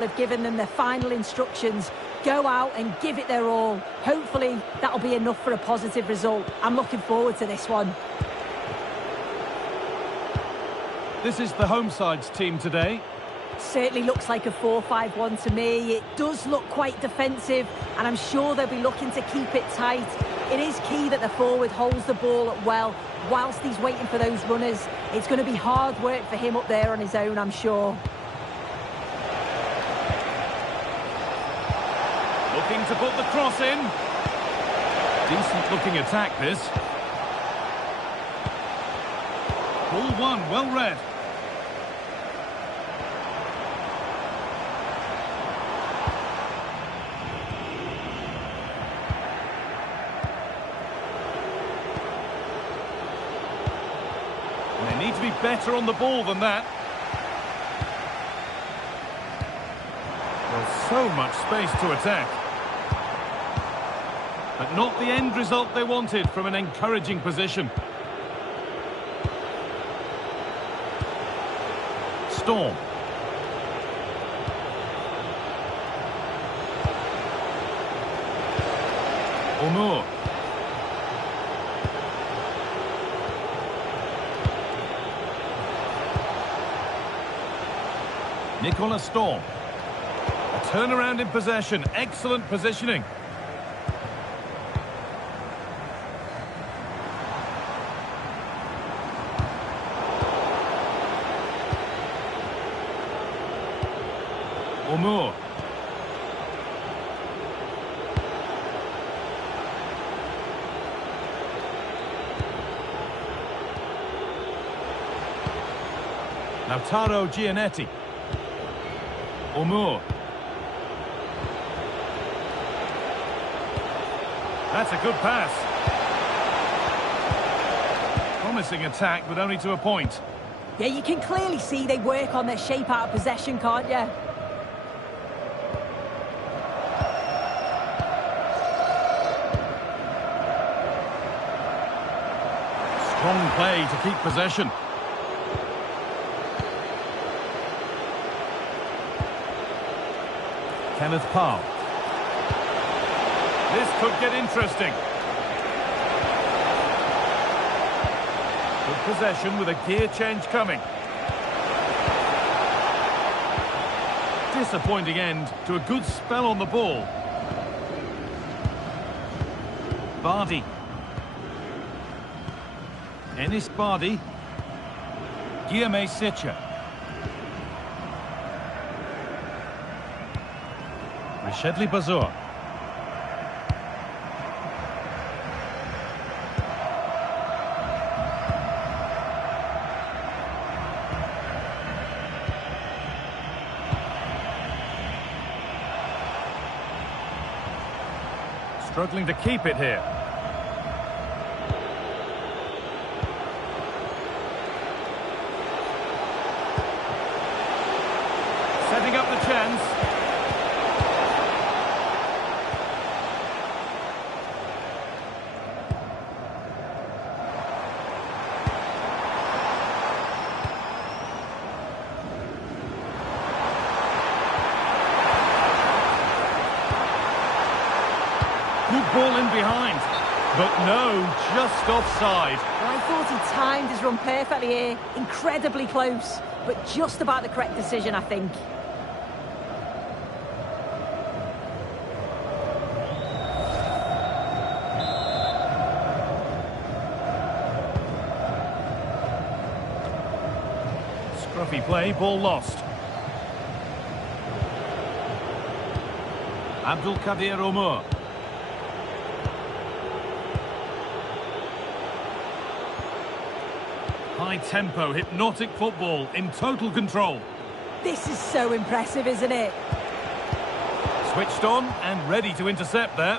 have given them their final instructions. Go out and give it their all. Hopefully that'll be enough for a positive result. I'm looking forward to this one. This is the home side's team today. Certainly looks like a 4-5-1 to me. It does look quite defensive, and I'm sure they'll be looking to keep it tight. It is key that the forward holds the ball up well whilst he's waiting for those runners. It's going to be hard work for him up there on his own, I'm sure. Looking to put the cross in. Decent looking attack, this. Ball one, well read. They need to be better on the ball than that. Well, so much space to attack. But not the end result they wanted from an encouraging position. Storm. Umur. Nicola Storm. A turnaround in possession. Excellent positioning. Umur. Lautaro Giannetti. Umur. That's a good pass. Promising attack, but only to a point. Yeah, you can clearly see they work on their shape out of possession, can't you? Strong play to keep possession. Kenneth Powell. This could get interesting. Good possession with a gear change coming. Disappointing end to a good spell on the ball. Bardi. Enis Bardi. Guillaume Sitcha. Rashedli Bazour. Struggling to keep it here. Setting up the chance. Good ball in behind, but no, just offside. Well, I thought he timed his run perfectly here. Incredibly close, but just about the correct decision, I think. Scruffy play, ball lost. Abdul Kadir Umur. High tempo, hypnotic football, in total control. This is so impressive, isn't it? Switched on and ready to intercept there.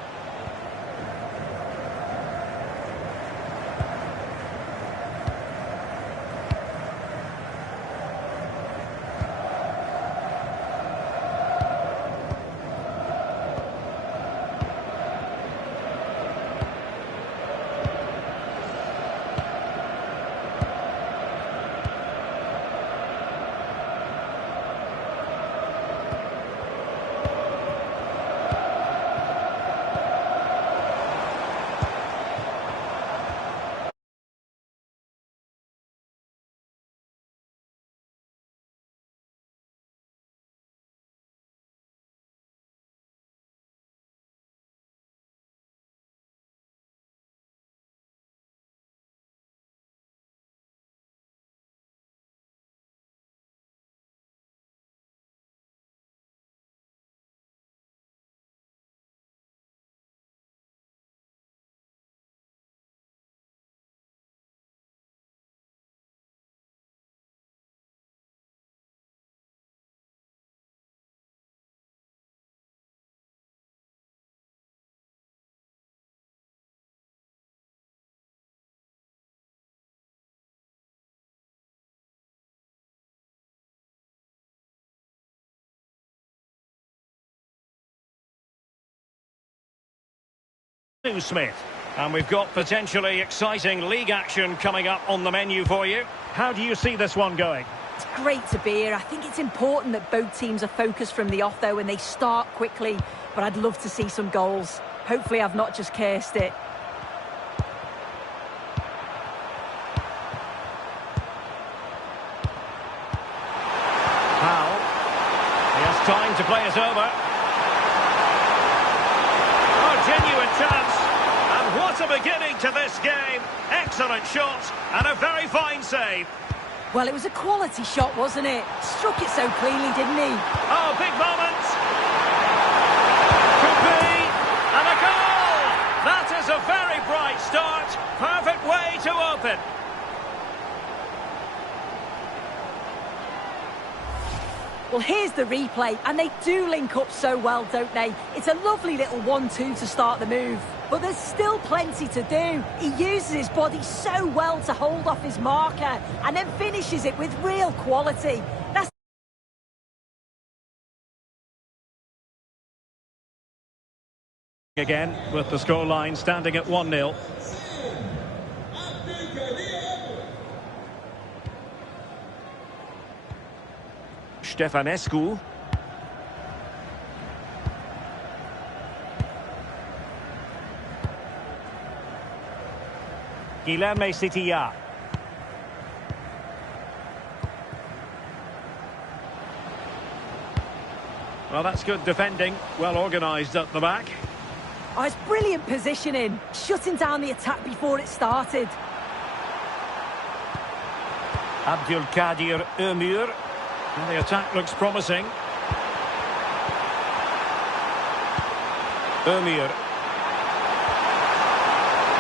Smith. And we've got potentially exciting league action coming up on the menu for you. How do you see this one going? It's great to be here. I think it's important that both teams are focused from the off, though, and they start quickly. But I'd love to see some goals. Hopefully I've not just cursed it. Powell. He has time to play it over. Oh, genuine chance. And what a beginning to this game. Excellent shot and a very fine save. Well, it was a quality shot, wasn't it? Struck it so cleanly, didn't he? Oh, big moment. Could be. And a goal. That is a very bright start. Perfect way to open. Well, here's the replay, and they do link up so well, don't they? It's a lovely little 1-2 to start the move. But there's still plenty to do. He uses his body so well to hold off his marker, and then finishes it with real quality. That's again, with the scoreline standing at 1-0. Stefanescu. Guilherme Sitilla. Well, that's good defending. Well organised at the back. Oh, it's brilliant positioning. Shutting down the attack before it started. Abdülkadir Ömür. Well, the attack looks promising. Ömür.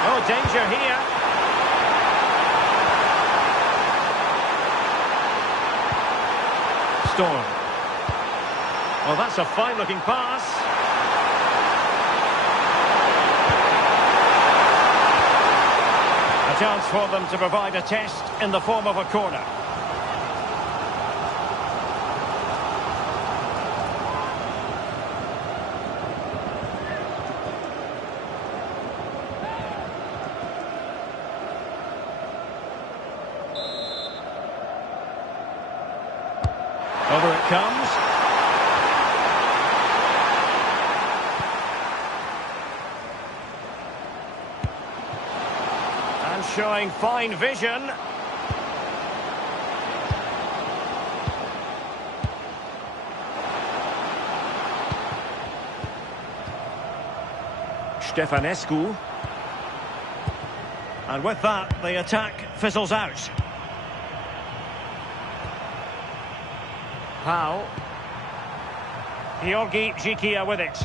Oh, danger here. Storm. Well, that's a fine-looking pass. A chance for them to provide a test in the form of a corner. Over it comes. And showing fine vision. Stefanescu. And with that, the attack fizzles out. Powell. Georgi Jikia with it.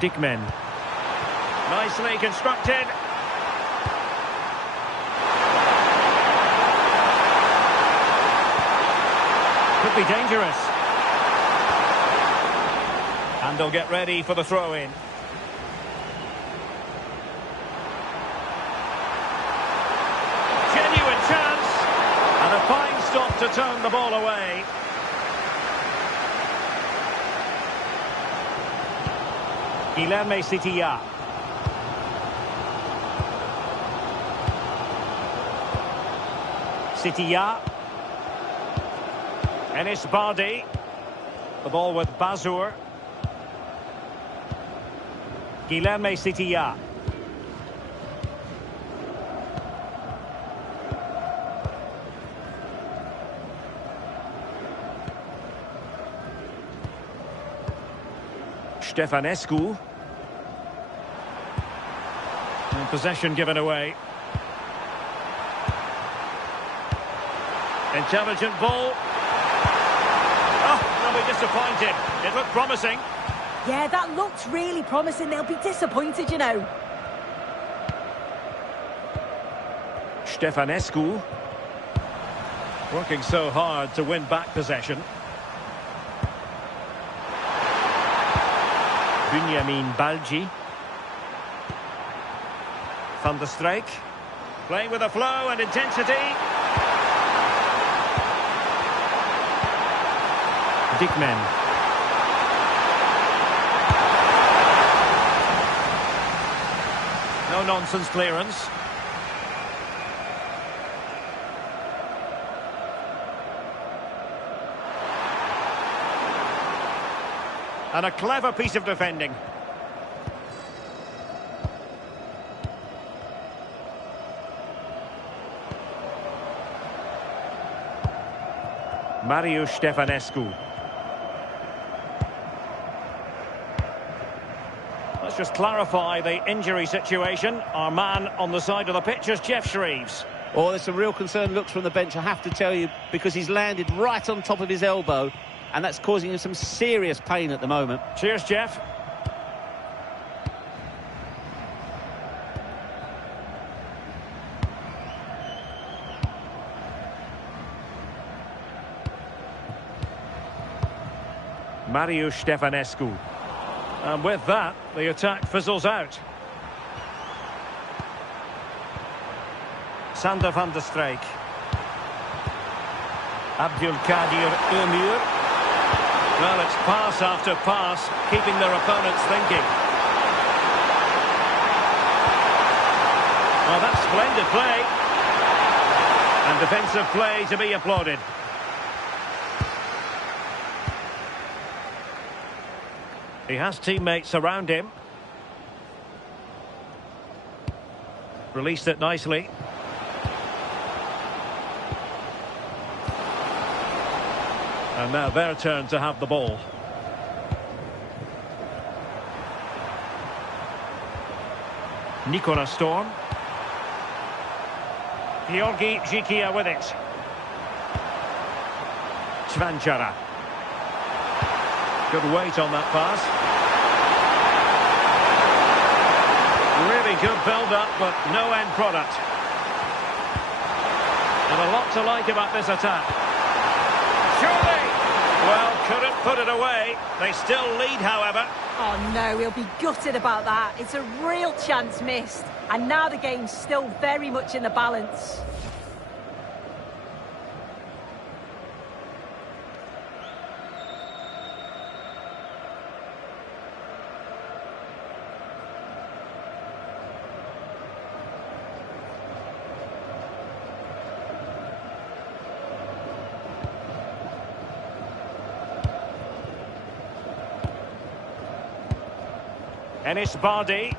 Dickman. Nicely constructed. Could be dangerous. And they'll get ready for the throw-in. Genuine chance. And a fine stop to turn the ball away. Guilherme Sitilla. Sitilla. Enis Bardi. The ball with Bazur. Guilherme Sitilla. Stefanescu. And possession given away. Intelligent ball. Oh, they'll be disappointed. It looked promising. Yeah, that looked really promising. They'll be disappointed, you know. Stefanescu. Working so hard to win back possession. Benjamin Balji. Van der Streek. Playing with a flow and intensity. Dickman. No-nonsense clearance. And a clever piece of defending. Marius Stefanescu. Let's just clarify the injury situation. Our man on the side of the pitch is Jeff Shreves. Oh, there's some real concern looks from the bench, I have to tell you, because he's landed right on top of his elbow, and that's causing him some serious pain at the moment. Cheers, Jeff. Marius Stefanescu. And with that, the attack fizzles out. Sander van der Streek. Abdulkadir Ömür. Well, it's pass after pass, keeping their opponents thinking. Well, that's splendid play. And defensive play to be applauded. He has teammates around him. Released it nicely. And now their turn to have the ball. Nikona Storm. Georgi Zhikia with it. Chvanchara. Good weight on that pass. Really good build-up, but no end product. And a lot to like about this attack. Surely! Well, couldn't put it away. They still lead, however. Oh no, he'll be gutted about that. It's a real chance missed. And now the game's still very much in the balance. Enis Bardi.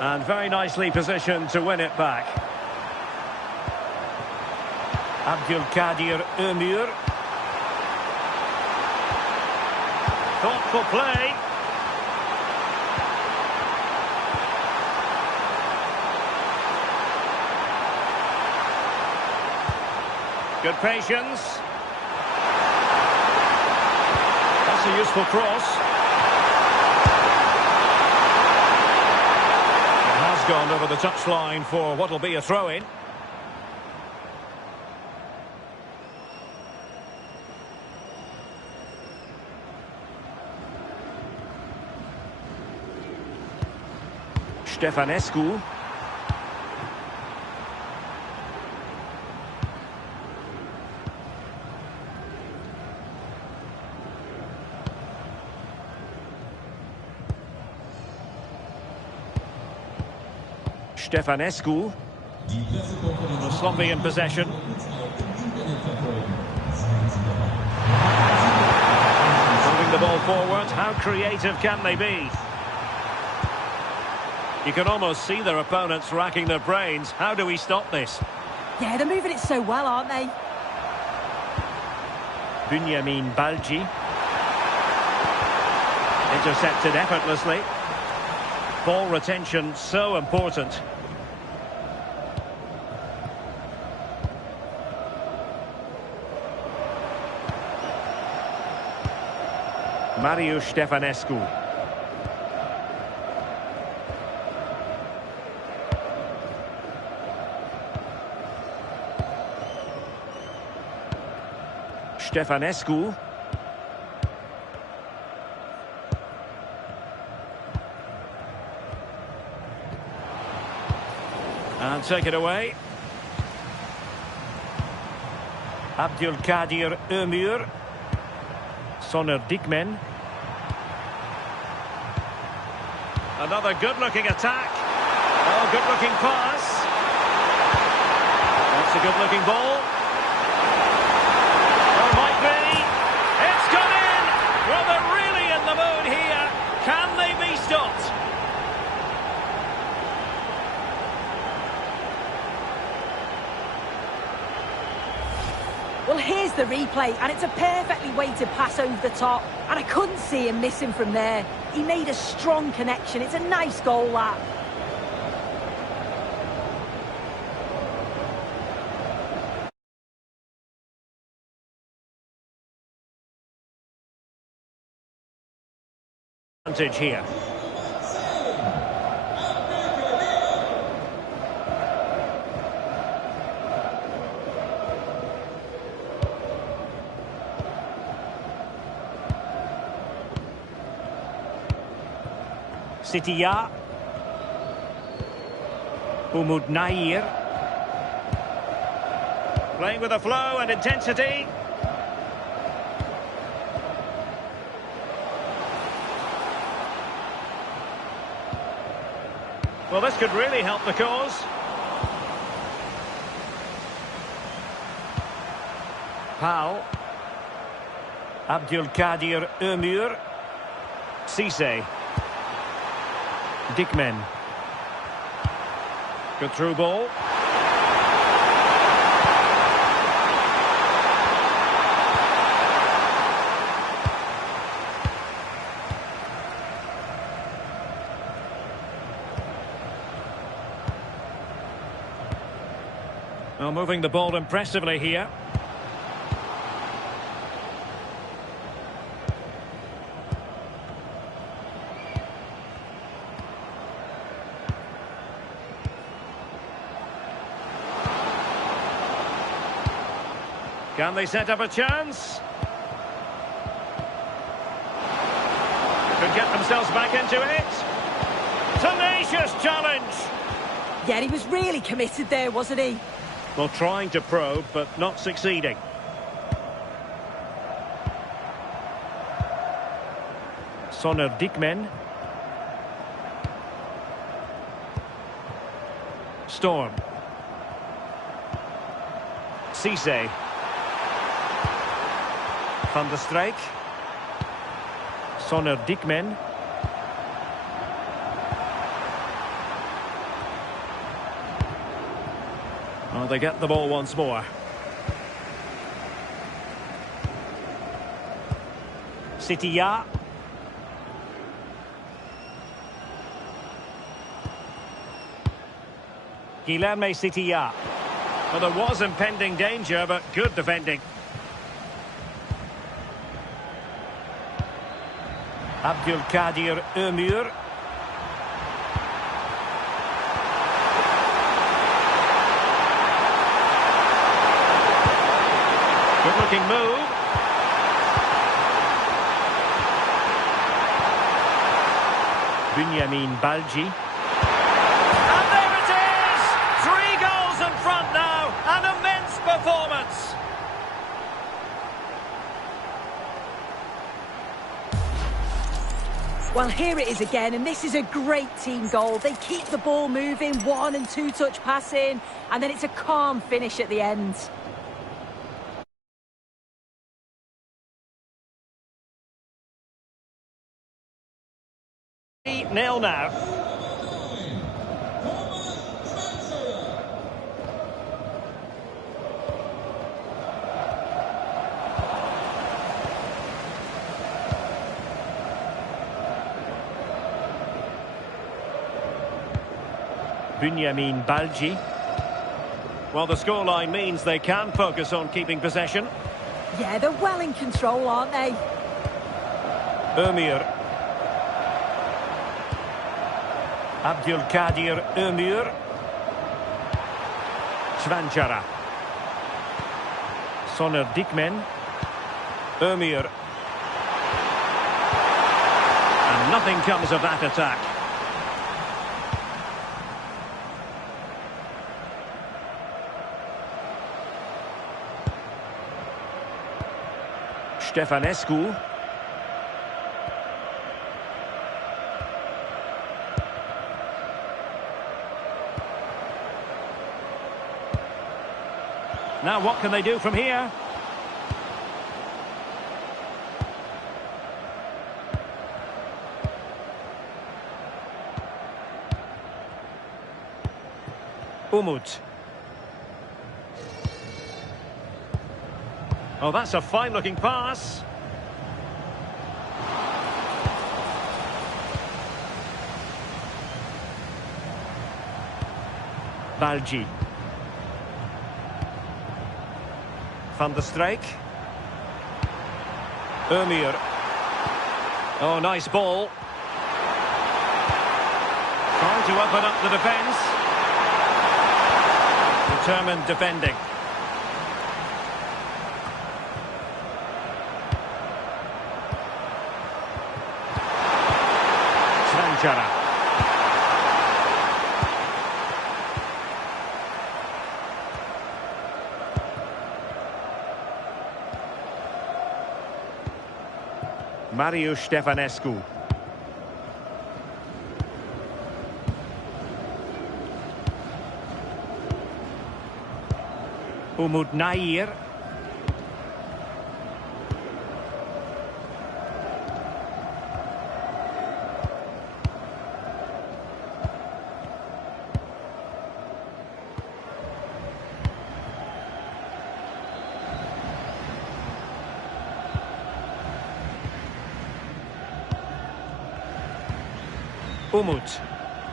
And very nicely positioned to win it back. Abdulkadir Ömür. Thoughtful play. Good patience. That's a useful cross. Gone over the touchline for what will be a throw-in. Stefanescu. Stefanescu. Sloppy in possession. Moving the ball forward. How creative can they be? You can almost see their opponents racking their brains. How do we stop this? Yeah, they're moving it so well, aren't they? Bunyamin Balji. Intercepted effortlessly. Ball retention so important. Marius Stefanescu. Stefanescu. And take it away. Abdulkadir Ömür. Soner Dikmen. Another good-looking attack. Oh, good-looking pass. That's a good-looking ball. Oh, might be. It's gone in. Well, they're really in the mood here. Can they be stopped? Well, here's the replay, and it's a perfectly weighted pass over the top, and I couldn't see him missing from there. He made a strong connection. It's a nice goal, that. Advantage here. Sitiya. Umud Nair. Playing with a flow and intensity. Well, this could really help the cause. Pal. Abdülkadir Ömür. Cisse. Dickman. Good through ball. Well, moving the ball impressively here. Can they set up a chance? Could get themselves back into it. Tenacious challenge. Yeah, he was really committed there, wasn't he? Well, trying to probe, but not succeeding. Soner Dickman. Storm. Cisse. Van der Streek. Soner Dickman. Well, they get the ball once more. Sitiya. Guilherme Sitiya. Well, there was impending danger, but good defending. Abdülkadir Ömür. Good-looking move. Bünyamin Balci. And there it is! 3 goals in front now. An immense performance. Well, here it is again, and this is a great team goal. They keep the ball moving, 1- and 2-touch passing, and then it's a calm finish at the end. Nil now. Bünyamin Balci. Well, the scoreline means they can focus on keeping possession. Yeah, they're well in control, aren't they? Ömür. Abdülkadir Ömür. Schwanjara. Soner Dickman. Ömür. And nothing comes of that attack. Stefanescu. Now what can they do from here? Umut. Oh, that's a fine-looking pass. Balji. Van der Streek. Ömir. Oh, nice ball. Trying to open up the defence. Determined defending. Svanchara. Marius Stefanescu. Umut Nair. Umut.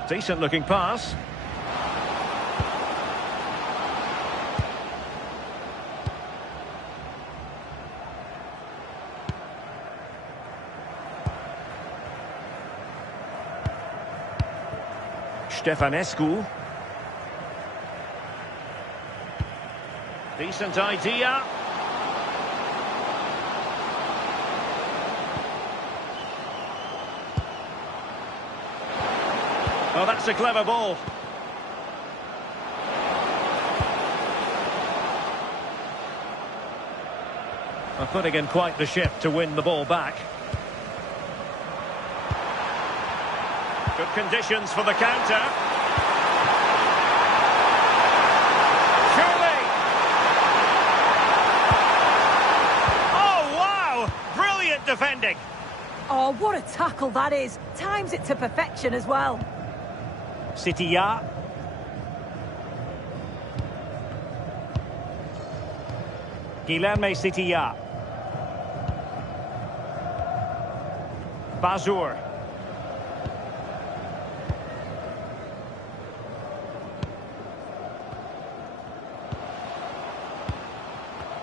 Decent looking pass. Stefanescu. Decent idea. Oh, that's a clever ball. Well, putting in quite the shift to win the ball back. Good conditions for the counter. Surely! Oh, wow! Brilliant defending. Oh, what a tackle that is. Times it to perfection as well. Sitiya. Guilherme Sitiya. Bazur.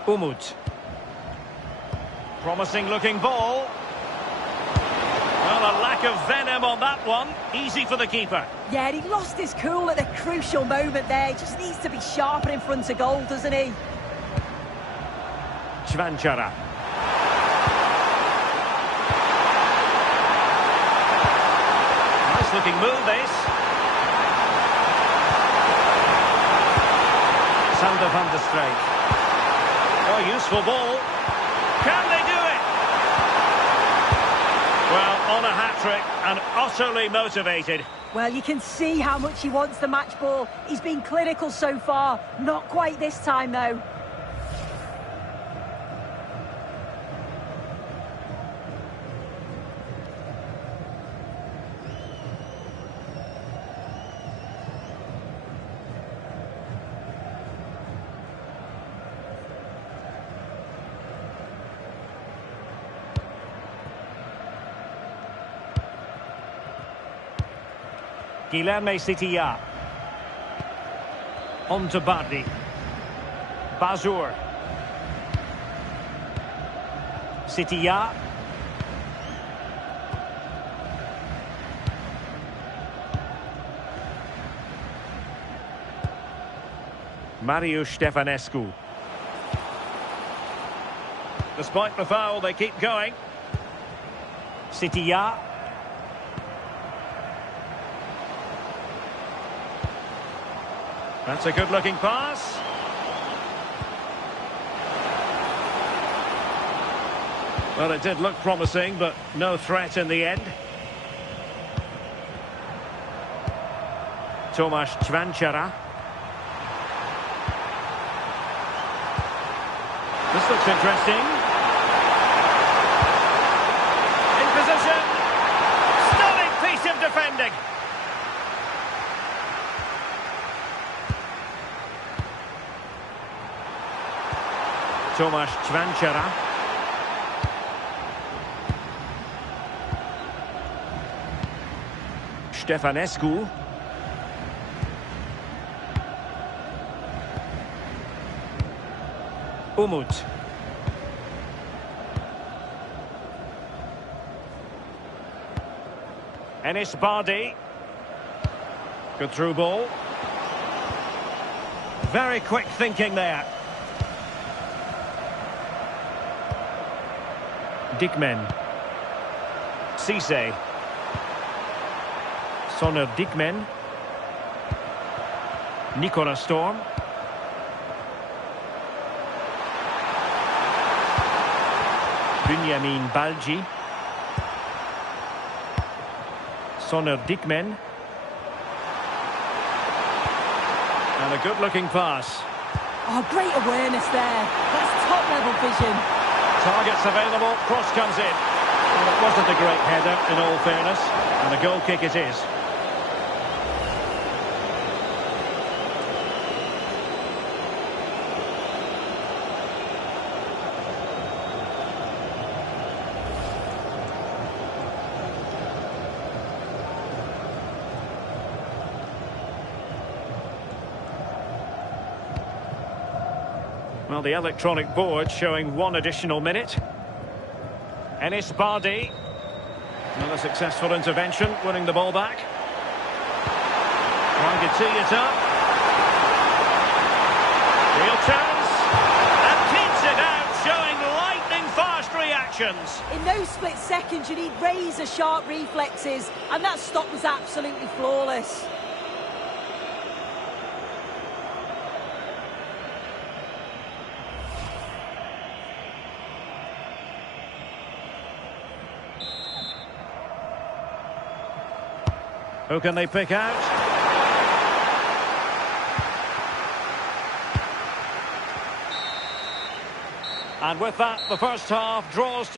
Umut. Promising looking ball. Well, a lack of venom on that one. Easy for the keeper. Yeah, he lost his cool at the crucial moment there. He just needs to be sharper in front of goal, doesn't he? Svanchara. Nice looking move, this. Sander van der Streek. Oh, useful ball. Can they do it? Well, on a hat-trick and utterly motivated. Well, you can see how much he wants the match ball. He's been clinical so far. Not quite this time, though. Guilherme Sitiya. On to Bardi. Bazur. Sitiya. Marius Stefanescu. Despite the foul, they keep going. Sitiya. That's a good-looking pass. Well, it did look promising, but no threat in the end. Tomasz Svanchara. This looks interesting. In position. Stunning piece of defending. Tomasz Cvanchara. Stefanescu. Umut. Enis Bardi. Good through ball. Very quick thinking there. Dickmen. Cisse. Sonner Dickmen. Nicola Storm. Benjamin Balji. Sonner Dickmen. And a good-looking pass. Oh, great awareness there. That's top-level vision. Targets available, cross comes in. Well, it wasn't a great header, in all fairness, and a goal kick it is. Well, the electronic board showing one additional minute. Enis Bardi. Another successful intervention, winning the ball back. Trying to tee it up. Real chance. And keeps it out, showing lightning-fast reactions. In those split seconds, you need razor-sharp reflexes, and that stop was absolutely flawless. Who can they pick out? And with that, the first half draws.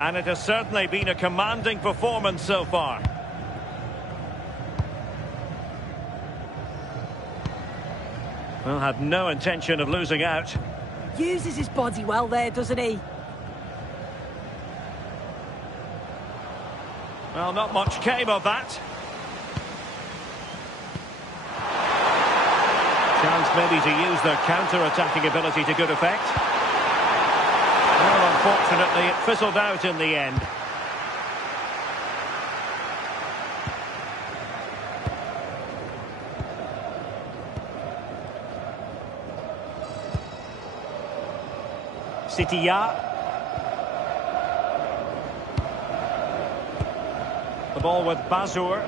And it has certainly been a commanding performance so far. Well, had no intention of losing out. Uses his body well there, doesn't he? Well, not much came of that. Chance maybe to use their counter-attacking ability to good effect. Well, unfortunately, it fizzled out in the end. Sitiya. The ball with Bazur.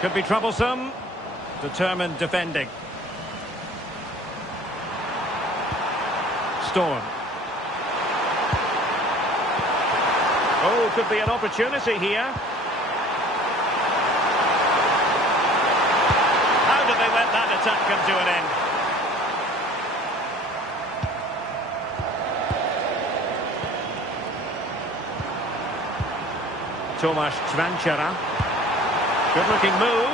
Could be troublesome. Determined defending. Storm. Oh, could be an opportunity here. How did they let that attack come to an end? Tomasz Cvanchara. Good-looking move.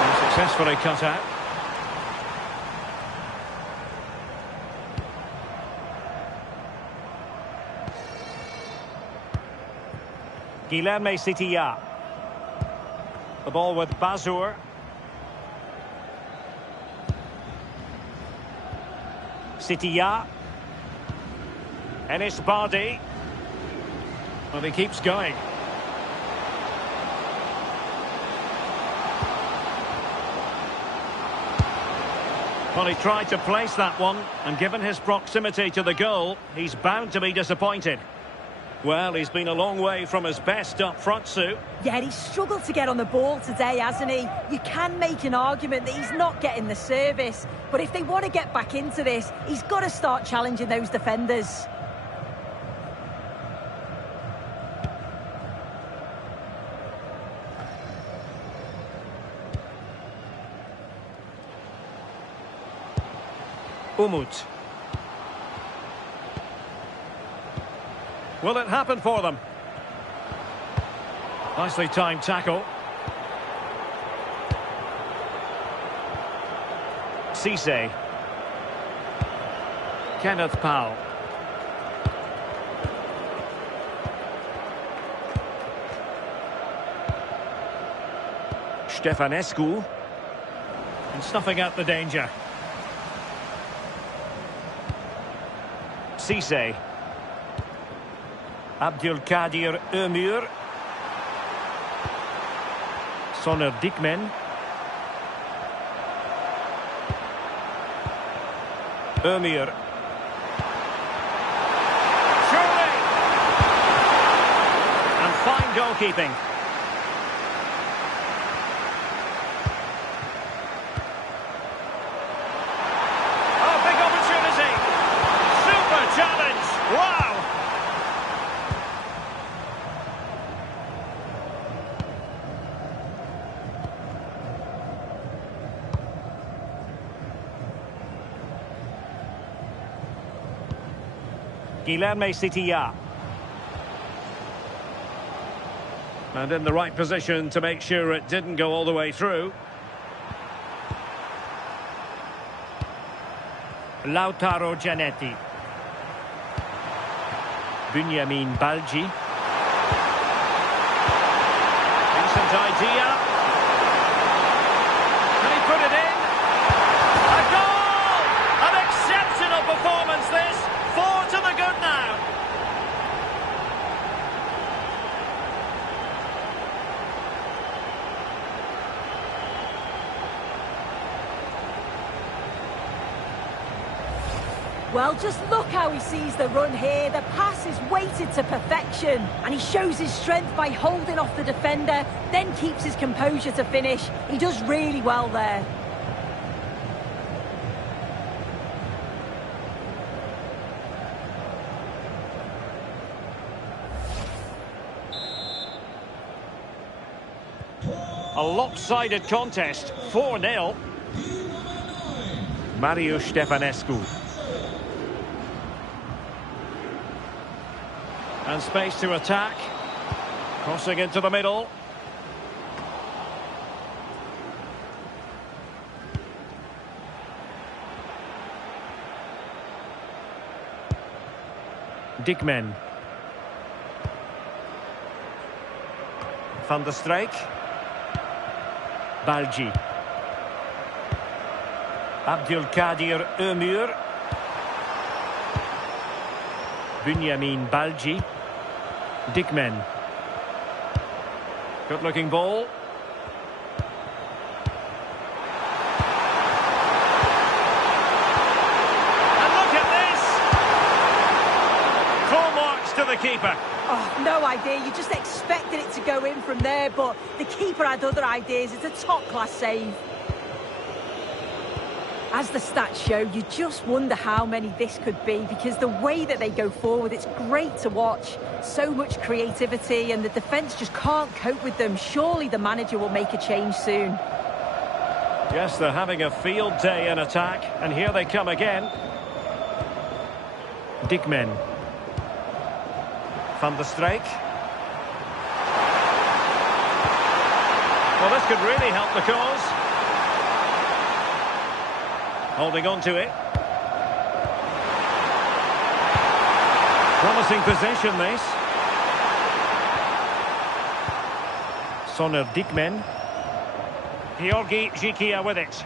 And successfully cut out. Guilherme Sitiya. The ball with Bazur. Sitiya. Enis Bardi. Well, he keeps going. Well, he tried to place that one, and given his proximity to the goal, he's bound to be disappointed. Well, he's been a long way from his best up front, Sue. Yeah, he's struggled to get on the ball today, hasn't he? You can make an argument that he's not getting the service, but if they want to get back into this, he's got to start challenging those defenders. Umut. Will it happen for them? Nicely timed tackle. Cisse. Kenneth Powell. Stefanescu. And snuffing out the danger. Cisse. Abdülkadir Ömür. Soner Dikmen. Ömür. Surely! And fine goalkeeping. Oh, big opportunity. Super challenge. Wow! Guilherme Sitilla. And in the right position to make sure it didn't go all the way through. Lautaro Giannetti. Bunyamin Balji. Decent idea. Can he put it in? A goal! An exceptional performance this. 4 to the good now. Well, just look how he sees the run here. The pass is weighted to perfection. And he shows his strength by holding off the defender, then keeps his composure to finish. He does really well there. A lopsided contest, 4-0. Marius Stefanescu. And space to attack. Crossing into the middle. Dikmen. Van der Streek. Balji. Abdülkadir Ömür. Bunyamin Balji. Dikmen. Good looking ball. And look at this. Full marks to the keeper. Oh, no idea. You just expected it to go in from there, but the keeper had other ideas. It's a top-class save. As the stats show, you just wonder how many this could be, because the way that they go forward, it's great to watch. So much creativity, and the defence just can't cope with them. Surely the manager will make a change soon. Yes, they're having a field day in attack, and here they come again. Dikmen. Van der Streek. Well, this could really help the cause. Holding on to it. Promising possession, this. Soner Dikmen. Georgi Zhikia with it.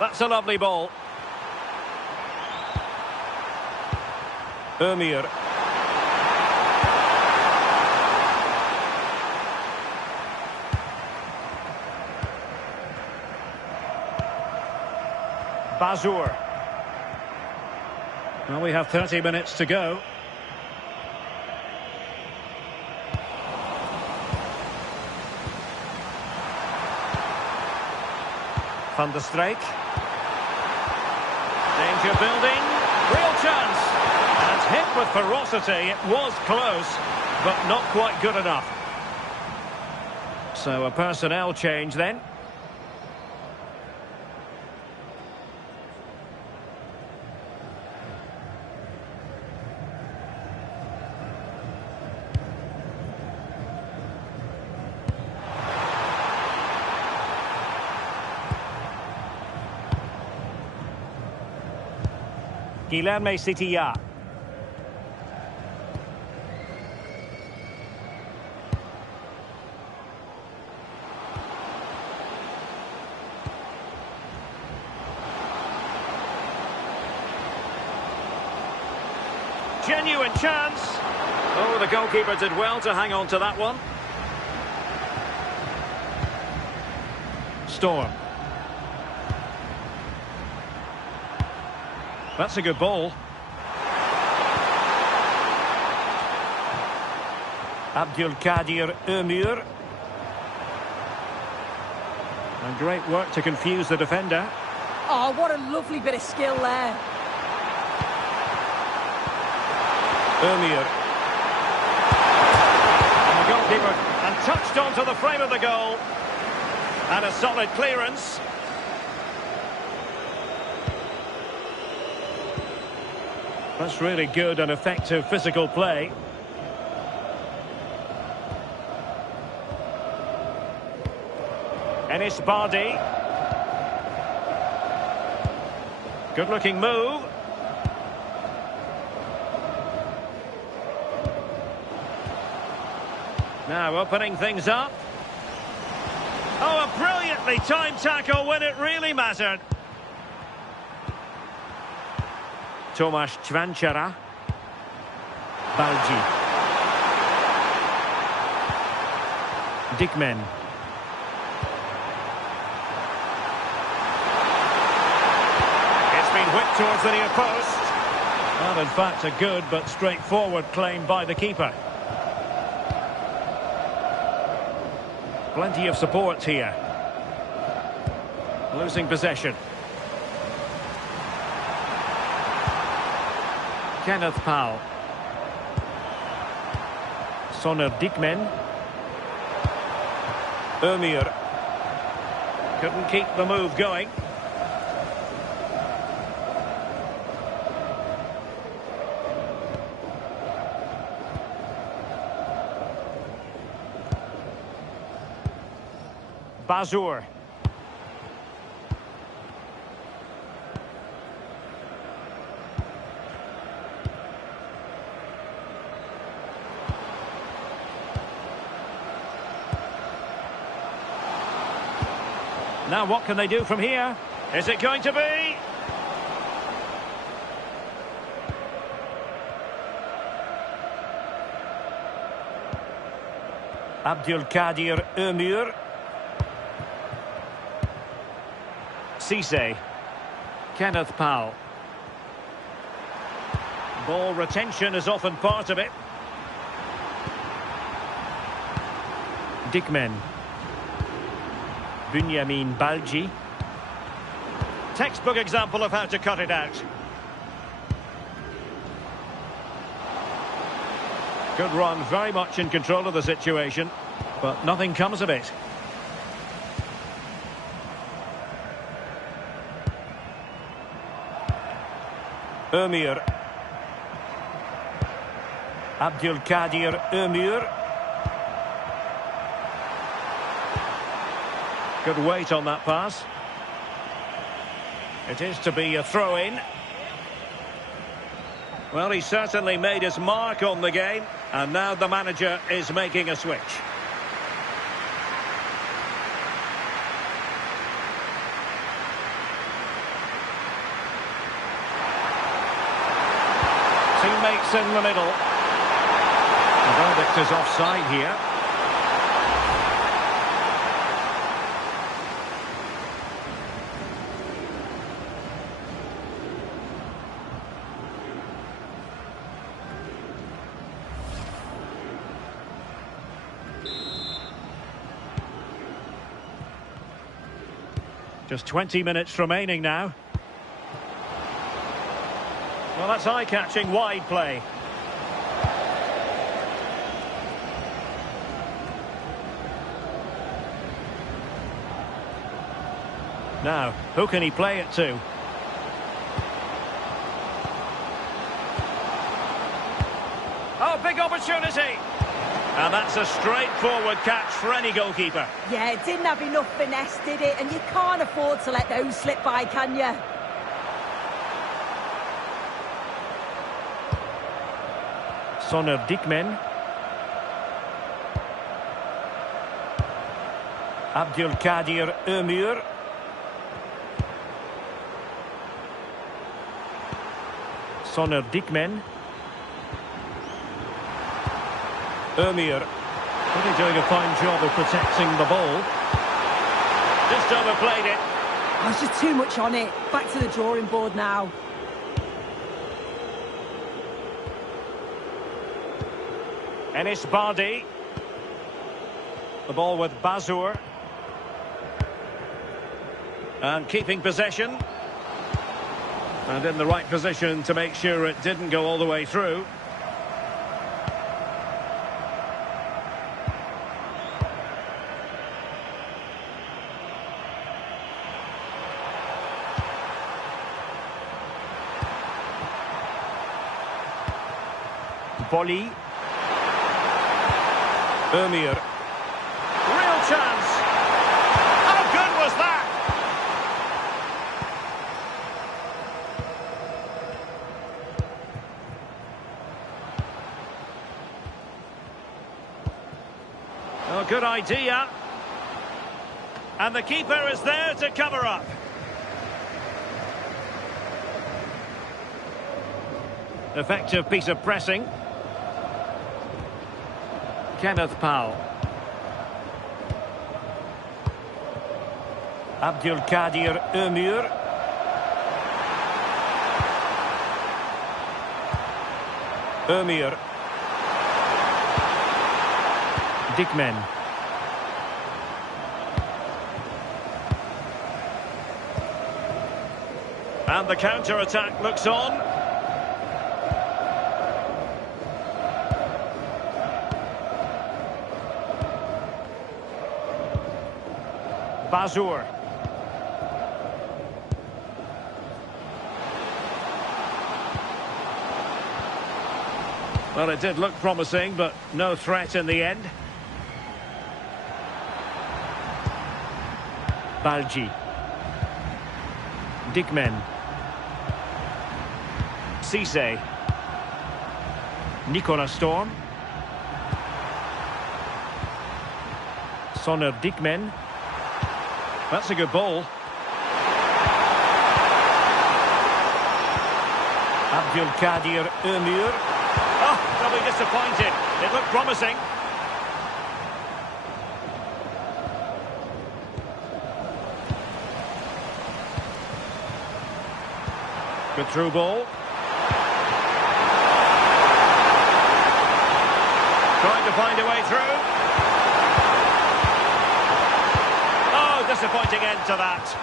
That's a lovely ball. Ömür. Bazur. Well, we have 30 minutes to go. Van der Streek. Danger building. Real chance. And hit with ferocity. It was close, but not quite good enough. So a personnel change then. Guilherme Sitilla. Genuine chance. Oh, the goalkeeper did well to hang on to that one. Storm. That's a good ball. Abdülkadir Ömür. And great work to confuse the defender. Oh, what a lovely bit of skill there. Ömür. And the goalkeeper, and touched onto the frame of the goal. And a solid clearance. That's really good and effective physical play. Enis Bardi. Good-looking move. Now opening things up. Oh, a brilliantly timed tackle when it really mattered. Tomasz Ćvančara. Balji. Dickman. It's been whipped towards the near post. Well, in fact, a good but straightforward claim by the keeper. Plenty of support here. Losing possession. Kenneth Powell. Soner Dickman. Ömür. Couldn't keep the move going. Bazur. Now what can they do from here? Is it going to be? Abdülkadir Ömür. Cisse. Kenneth Powell. Ball retention is often part of it. Dickman. Bünyamin Balji. Textbook example of how to cut it out. Good run, very much in control of the situation, but nothing comes of it. Ömür. Abdülkadir Ömür. Good weight on that pass. It is to be a throw-in. Well, he certainly made his mark on the game, and now the manager is making a switch. meets in the middle. The verdict is offside here. Just 20 minutes remaining now. Well, that's eye-catching wide play. Now, who can he play it to? Oh, big opportunity! And that's a straightforward catch for any goalkeeper. Yeah, it didn't have enough finesse, did it? And you can't afford to let those slip by, can you? Soner Dikmen. Abdülkadir Ömür. Soner Dikmen. Ömür. Really doing a fine job of protecting the ball. Just overplayed it. I was just too much on it. Back to the drawing board now. Enis Bardi. The ball with Bazur. And keeping possession. And in the right position to make sure it didn't go all the way through. Volley. Ömür. Real chance. How good was that? Oh, good idea. And the keeper is there to cover up. Effective piece of pressing. Kenneth Powell. Abdülkadir Ömür. Ömür. Dikmen. And the counter-attack looks on. Bazur. Well, it did look promising, but no threat in the end. Balji. Dikmen. Cisse. Nicola Storm. Soner Dikmen. That's a good ball. Abdülkadir Ömür. Oh, they'll be disappointed. It looked promising. Good through ball. Trying to find a way through. Oh, disappointing end to that.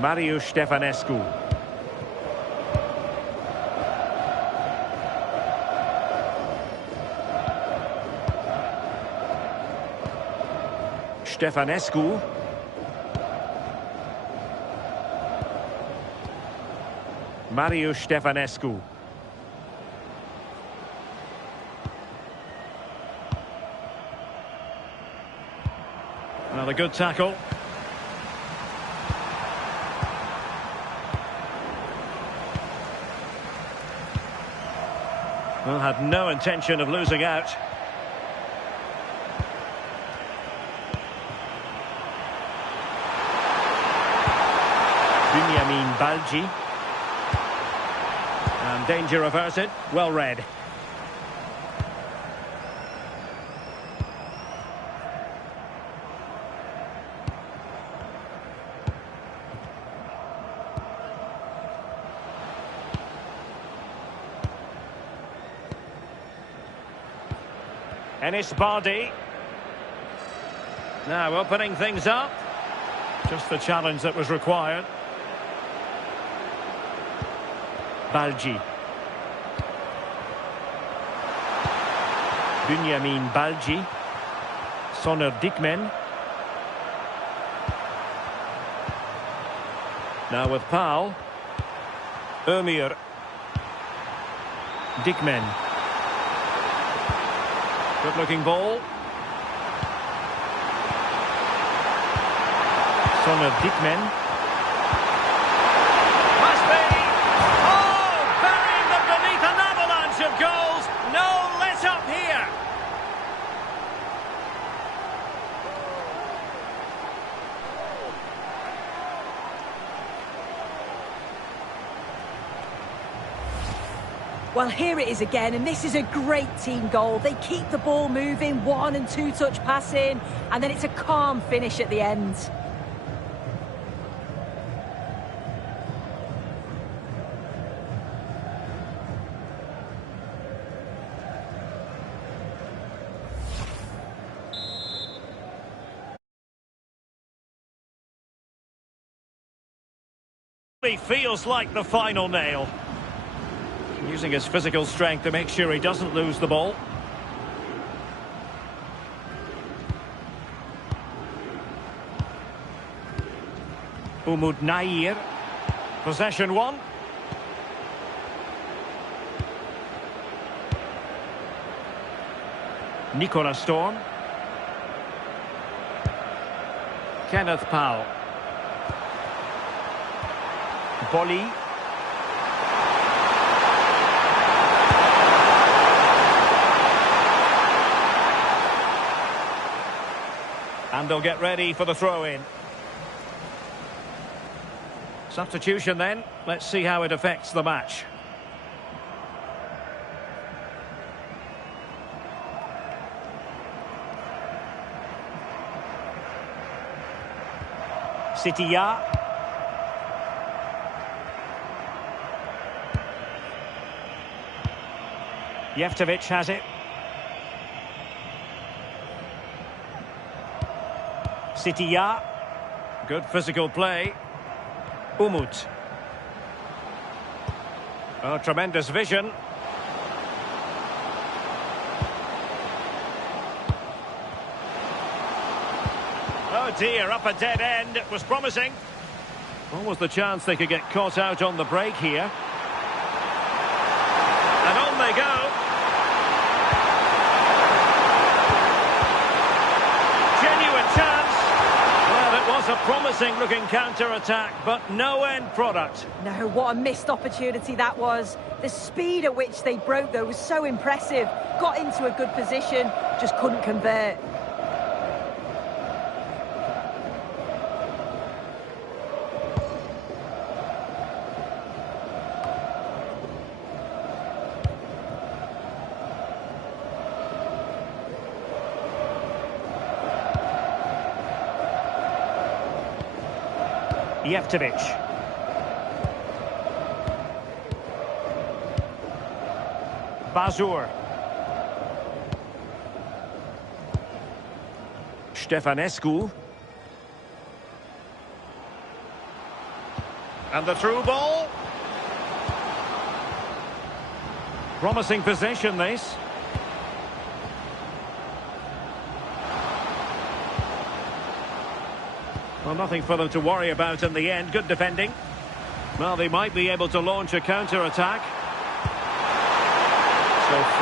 Marius Stefanescu. Stefanescu. Marius Stefanescu. Another good tackle. Well, had no intention of losing out. Benjamin Balji. And danger averted. Well read. Enis Bardi. Now opening things up. Just the challenge that was required. Balji. Bunyamin Balji. Soner Dikmen. Now with Pal. Ömür. Dikmen. Good-looking ball. Soner Dikmen. Must be! Oh! Burying them beneath an avalanche of goals. No let-up here. Well, here it is again, and this is a great team goal. They keep the ball moving, 1- and 2-touch passing, and then it's a calm finish at the end. He feels like the final nail. Using his physical strength to make sure he doesn't lose the ball. Umut Nair. Possession one. Nicola Storm. Kenneth Powell. Bolly. And they'll get ready for the throw-in. Substitution then. Let's see how it affects the match. Sitiya. Jeftovic has it. Sitiya. Good physical play. Umut. Oh, tremendous vision. Oh dear, up a dead end. It was promising. What was the chance they could get caught out on the break here? And on they go. Genuine chance. Well, it was a promising looking counter-attack, but no end product. No, what a missed opportunity that was. The speed at which they broke, though, was so impressive. Got into a good position, just couldn't convert. Jeftovic. Bazur. Stefanescu. And the through ball. Promising possession, this. Well, nothing for them to worry about in the end. Good defending. Well, they might be able to launch a counter-attack. So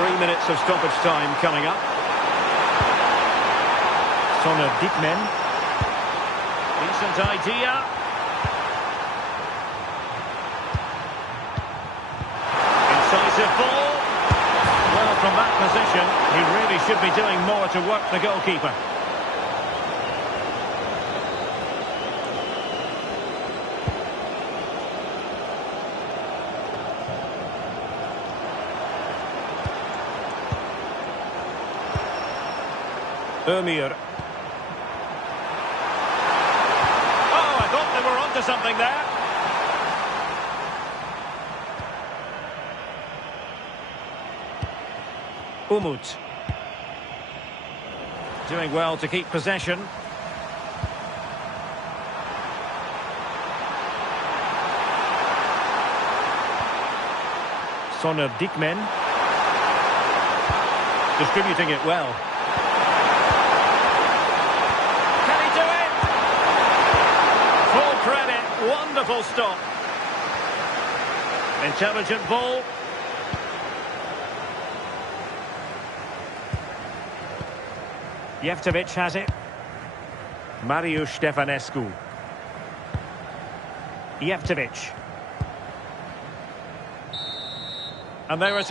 3 minutes of stoppage time coming up. Soner Dikmen. Decent idea. Incisive ball. Well, from that position, he really should be doing more to work the goalkeeper. Ömür. Oh, I thought they were onto something there. Umut. Doing well to keep possession. Soner Dikmen. Distributing it well. Can he do it? Full credit. Wonderful stop. Intelligent ball. Jeftovic has it. Mariusz Stefanescu. Jeftovic. And there is...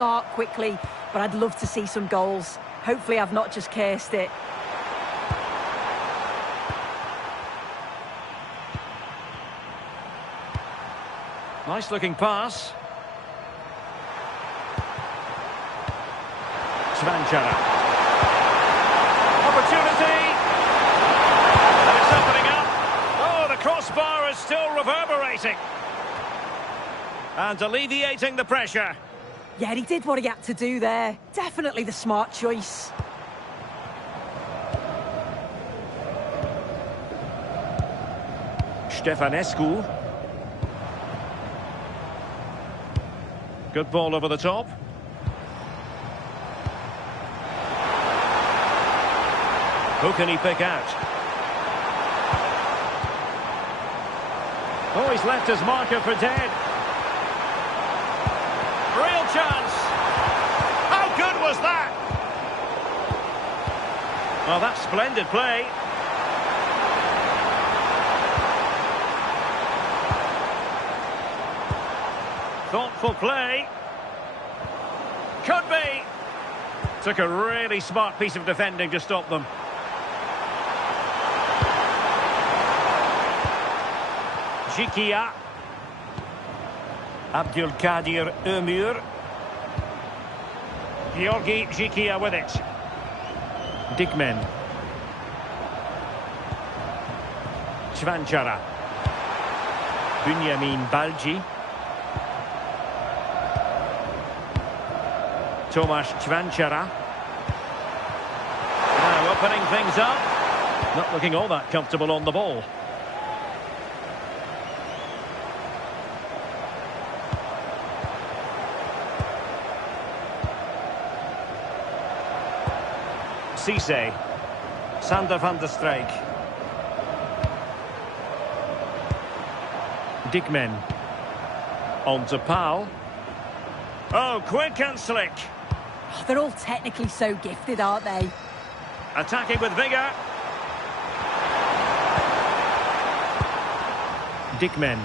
Start quickly, but I'd love to see some goals. Hopefully I've not just cursed it. Nice looking pass. Svanchara. Opportunity. And it's opening up. Oh, the crossbar is still reverberating. And alleviating the pressure. Yeah, he did what he had to do there. Definitely the smart choice. Stefanescu. Good ball over the top. Who can he pick out? Oh, he's left his marker for dead. Real chance. How good was that? Well, that's splendid play. Thoughtful play. Could be. Took a really smart piece of defending to stop them. Jikia. Abdülkadir Ömür. Georgi Jikia with it. Dikmen. Svanchara. Bünyamin Balci. Tomasz Svanchara. Now opening things up. Not looking all that comfortable on the ball. Cisse. Sander van der Streek. Dikmen. On to Paul. Oh, quick and slick. Oh, they're all technically so gifted, aren't they? Attacking with vigour. Dickman.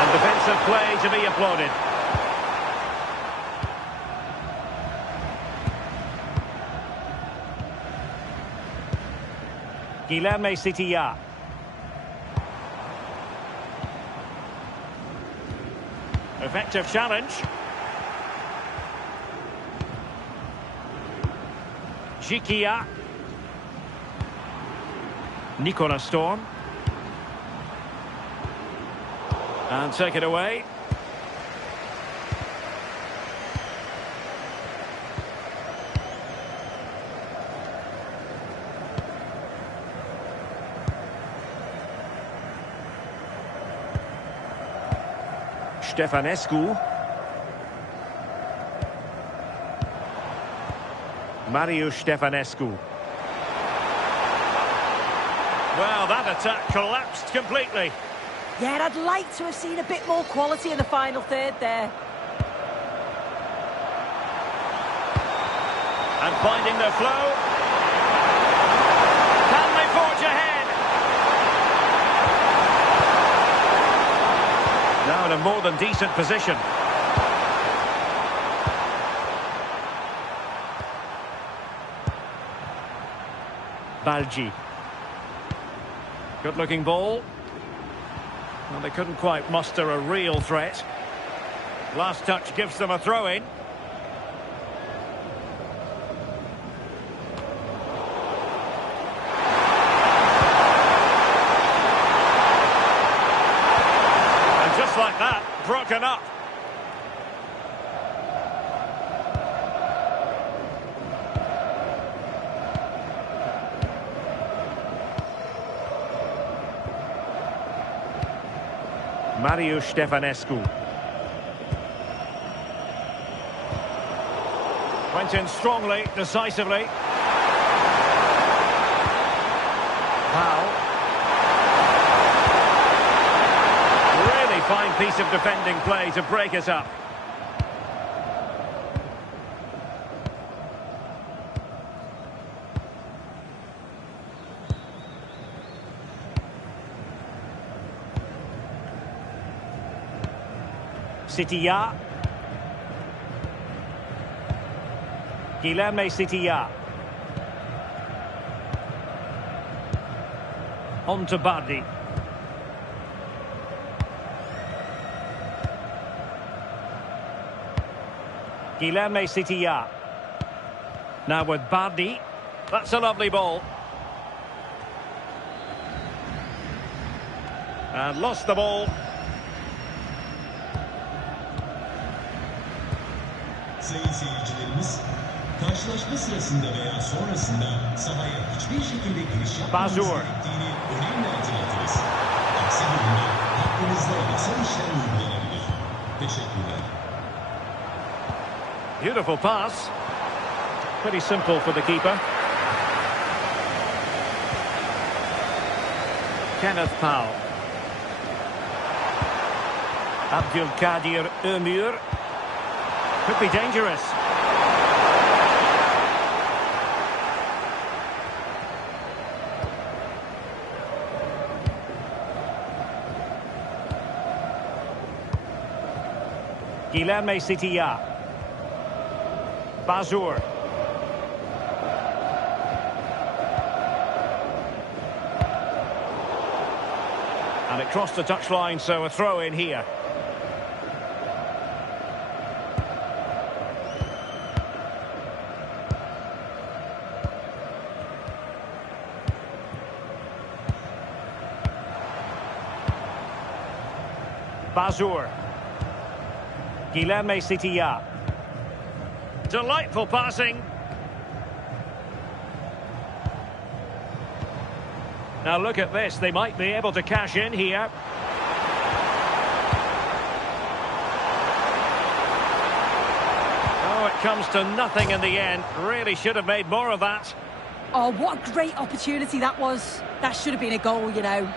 And defensive play to be applauded. Guilherme Sitiá. Effective challenge. Jikia. Nicola Storm. And take it away. Stefanescu. Mariusz Stefanescu. Well, that attack collapsed completely. Yeah, I'd like to have seen a bit more quality in the final third there. And finding their flow. Can they forge ahead? Now in a more than decent position. Balji. Good looking ball. Well, they couldn't quite muster a real threat. Last touch gives them a throw-in. And just like that, broken up. Mariusz Stefanescu. Went in strongly, decisively. Powell. Really fine piece of defending play to break it up. Sitiá. Guilherme Sitiá. On to Bardi. Guilherme Sitiá. Now with Bardi. That's a lovely ball. And lost the ball. Sayın seyircilerimiz, karşılaşma sırasında veya sonrasında sahaya hiçbir şekilde giriş yapmamanız gerektiğini önemli hatırlatırız. Aksi durumda hakkınızda yasal işlem uygulanabilir. Teşekkürler. Beautiful pass. Pretty simple for the keeper. Kenneth Powell. Abdülkadir Ömür. Could be dangerous. Guilherme Sitiá. Bazur. And it crossed the touchline, so a throw in here. Bazur. Guilherme Sitiá. Delightful passing. Now look at this, they might be able to cash in here. Oh, it comes to nothing in the end. Really should have made more of that. Oh, what a great opportunity that was. That should have been a goal, you know.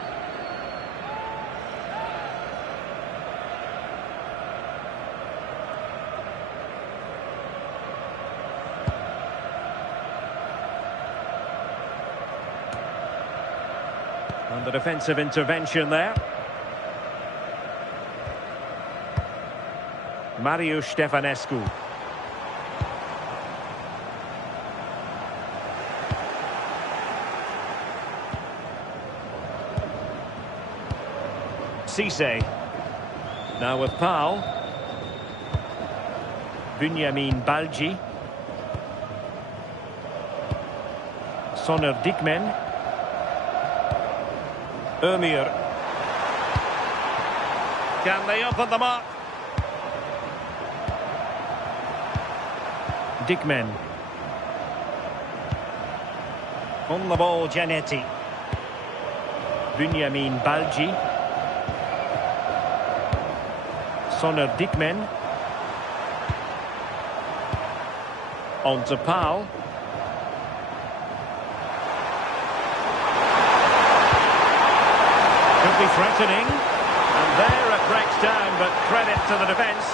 And the defensive intervention there. Marius Stefanescu. Cisse. Now with Pau. Benjamin Balji. Soner Dikmen. Ömür. Can they open them up? Dikmen. On the ball, Giannetti. Benjamin Balji. Soner Dikmen. On to Pau. Could be threatening. And there it breaks down, but credit to the defence.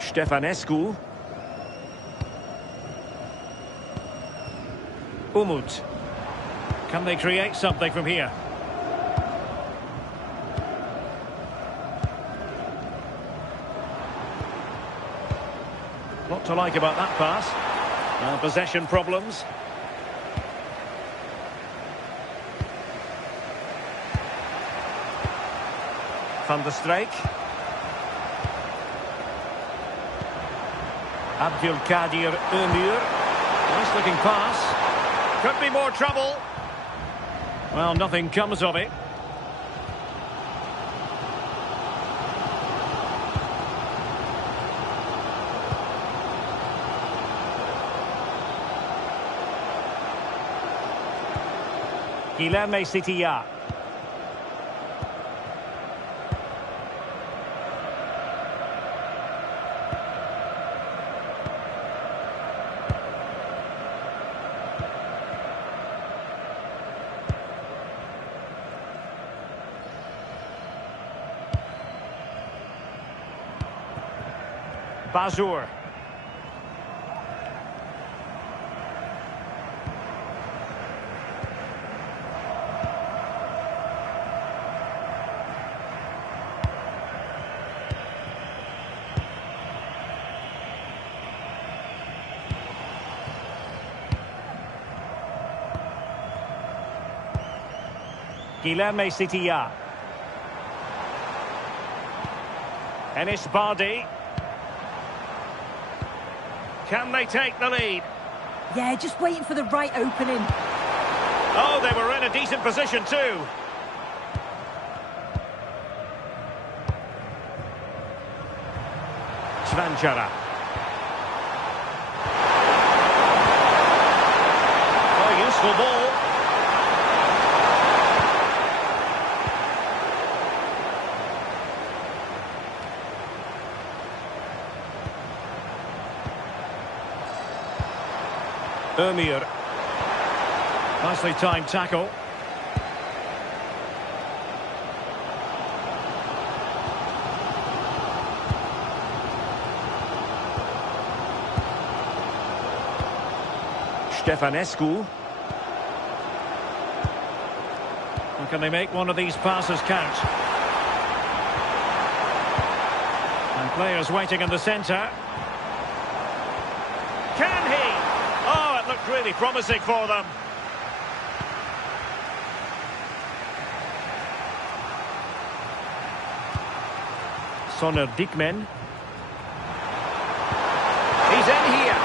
Stefanescu. Umut. Can they create something from here? Lot to like about that pass. Possession problems. Van der Streek. Abdülkadir Ömür. Nice looking pass. Could be more trouble. Well, nothing comes of it. Guilherme Sitiya. Bazur. Guilherme Sitiya. Enis Bardi. Can they take the lead? Yeah, just waiting for the right opening. Oh, they were in a decent position too. Svanchara. Oh, useful ball. Ömür. Nicely timed tackle. Stefanescu. And can they make one of these passes count? And players waiting in the centre. Can he? Oh, it looked really promising for them. Soner Dikmen. He's in here.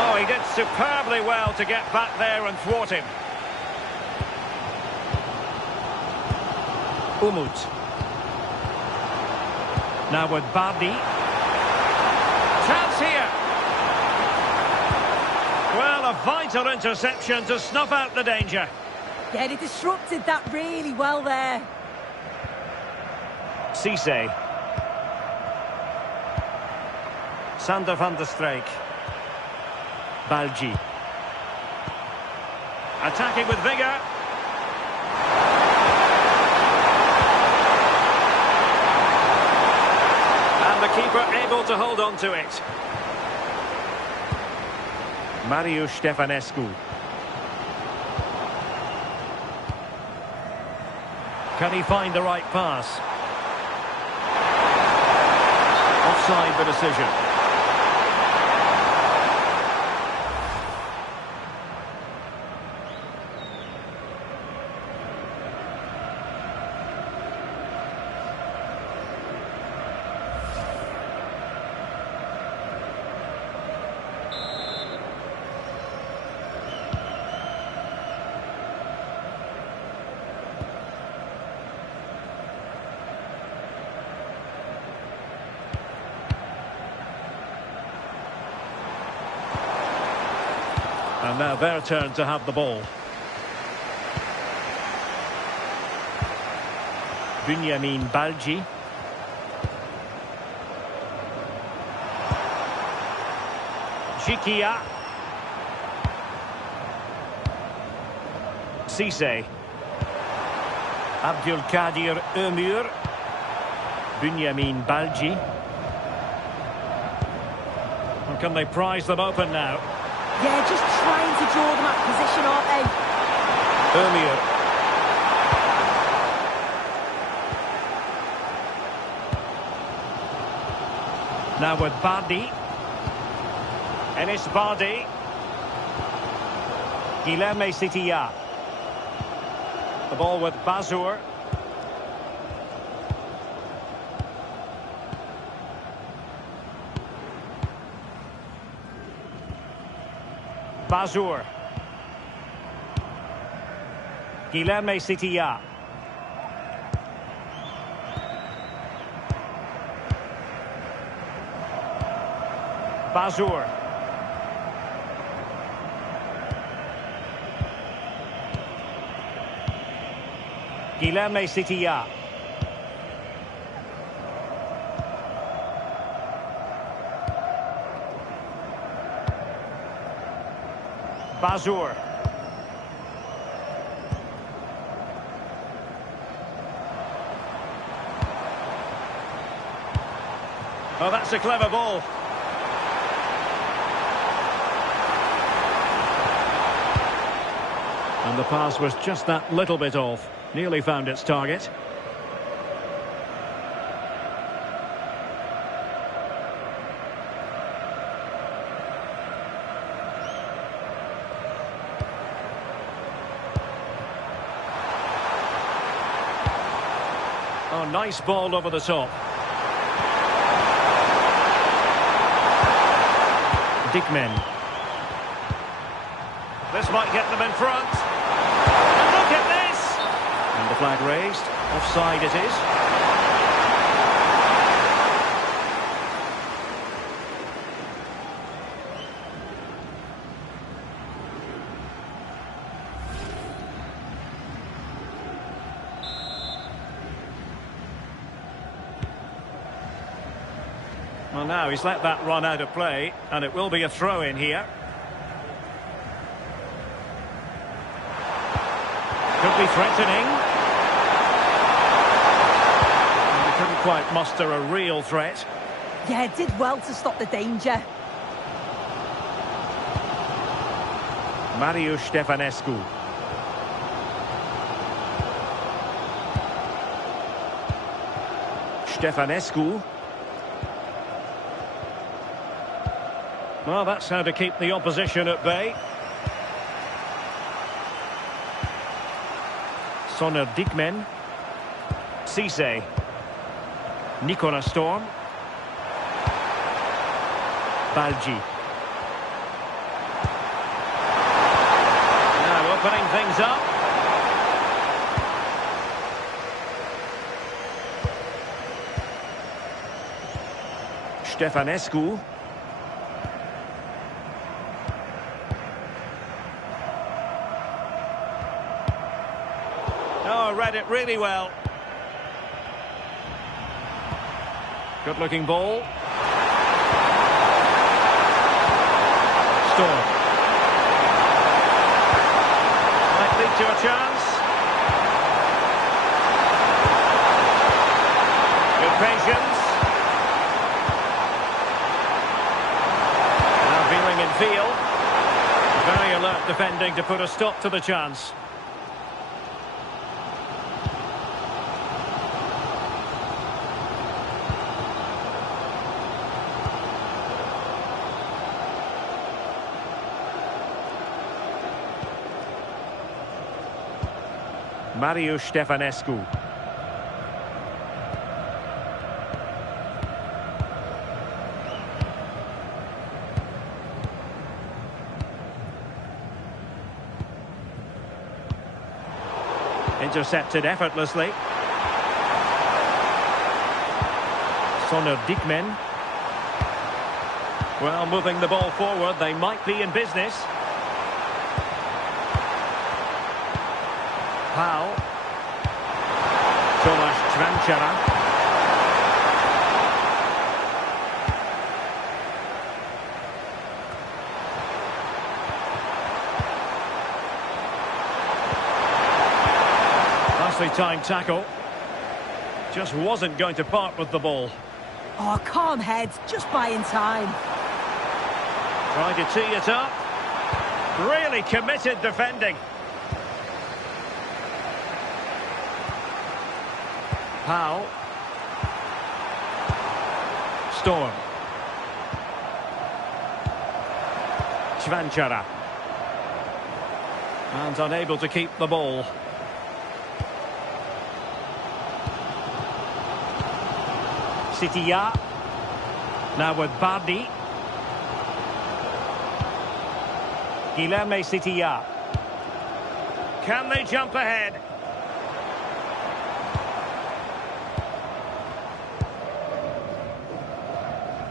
Oh, he did superbly well to get back there and thwart him. Umut. Now with Bardi. Chance here. Well, a vital interception to snuff out the danger. Yeah, they disrupted that really well there. Cisse. Sander van der Streek. Balji. Attacking with vigour. And the keeper able to hold on to it. Marius Stefanescu. Can he find the right pass? Offside the decision. And now their turn to have the ball. Bunyamin Balji. Jikia. Cisse. Abdülkadir Ömür. Bunyamin Balji. Can they prise them open now? Yeah, just trying to draw them out of position, aren't they? Ömür. Now with Bardi. Enis Bardi. Guilherme Sitiya. The ball with Bazur. Bazur. Guilherme Sitiya. Bazur. Guilherme Sitiya. Bazur. Oh, that's a clever ball. And the pass was just that little bit off. Nearly found its target. Oh, nice ball over the top. Dickmen. This might get them in front. And look at this! And the flag raised. Offside it is. Well, now he's let that run out of play, and it will be a throw-in here. Could be threatening. And he couldn't quite muster a real threat. Yeah, did well to stop the danger. Marius Stefanescu. Stefanescu. Well, that's how to keep the opposition at bay. Soner Dickmen. Cisse. Nicola Storm. Balji. Now opening things up. Stefanescu. Oh, read it really well. Good looking ball. Storm. into a chance. Good patience. Now veering in field. Very alert defending to put a stop to the chance. Mario Stefanescu. Intercepted effortlessly. Sonner Dickmen. Well, moving the ball forward, they might be in business. Pau. Tomasz Cvanchara. Nicely timed tackle. Just wasn't going to part with the ball. Oh, calm heads, just buying time. Trying to tee it up. Really committed defending. Pau. Storm. Cvanchara. And unable to keep the ball. Sitia. Now with Bardi. Guilherme Sitia. Can they jump ahead?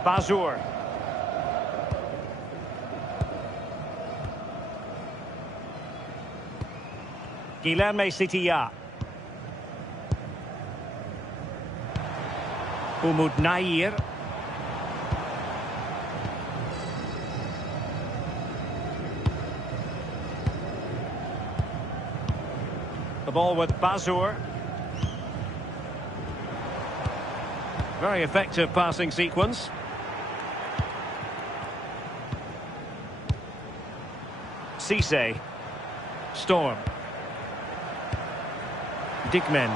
Bazur. Guilherme Sitia. Umut Nair. The ball with Bazur. Very effective passing sequence. Cisse. Storm. Dickmen.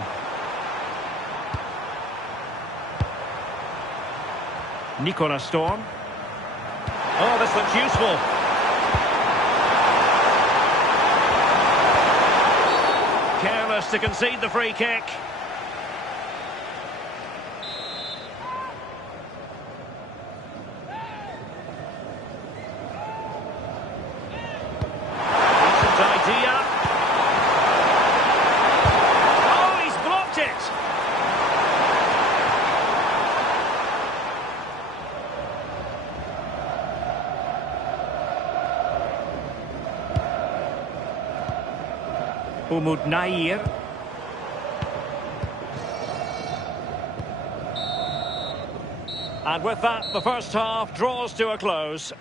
Nicola Storm. Oh, this looks useful. Careless to concede the free kick. Umut Nair. And with that, the first half draws to a close.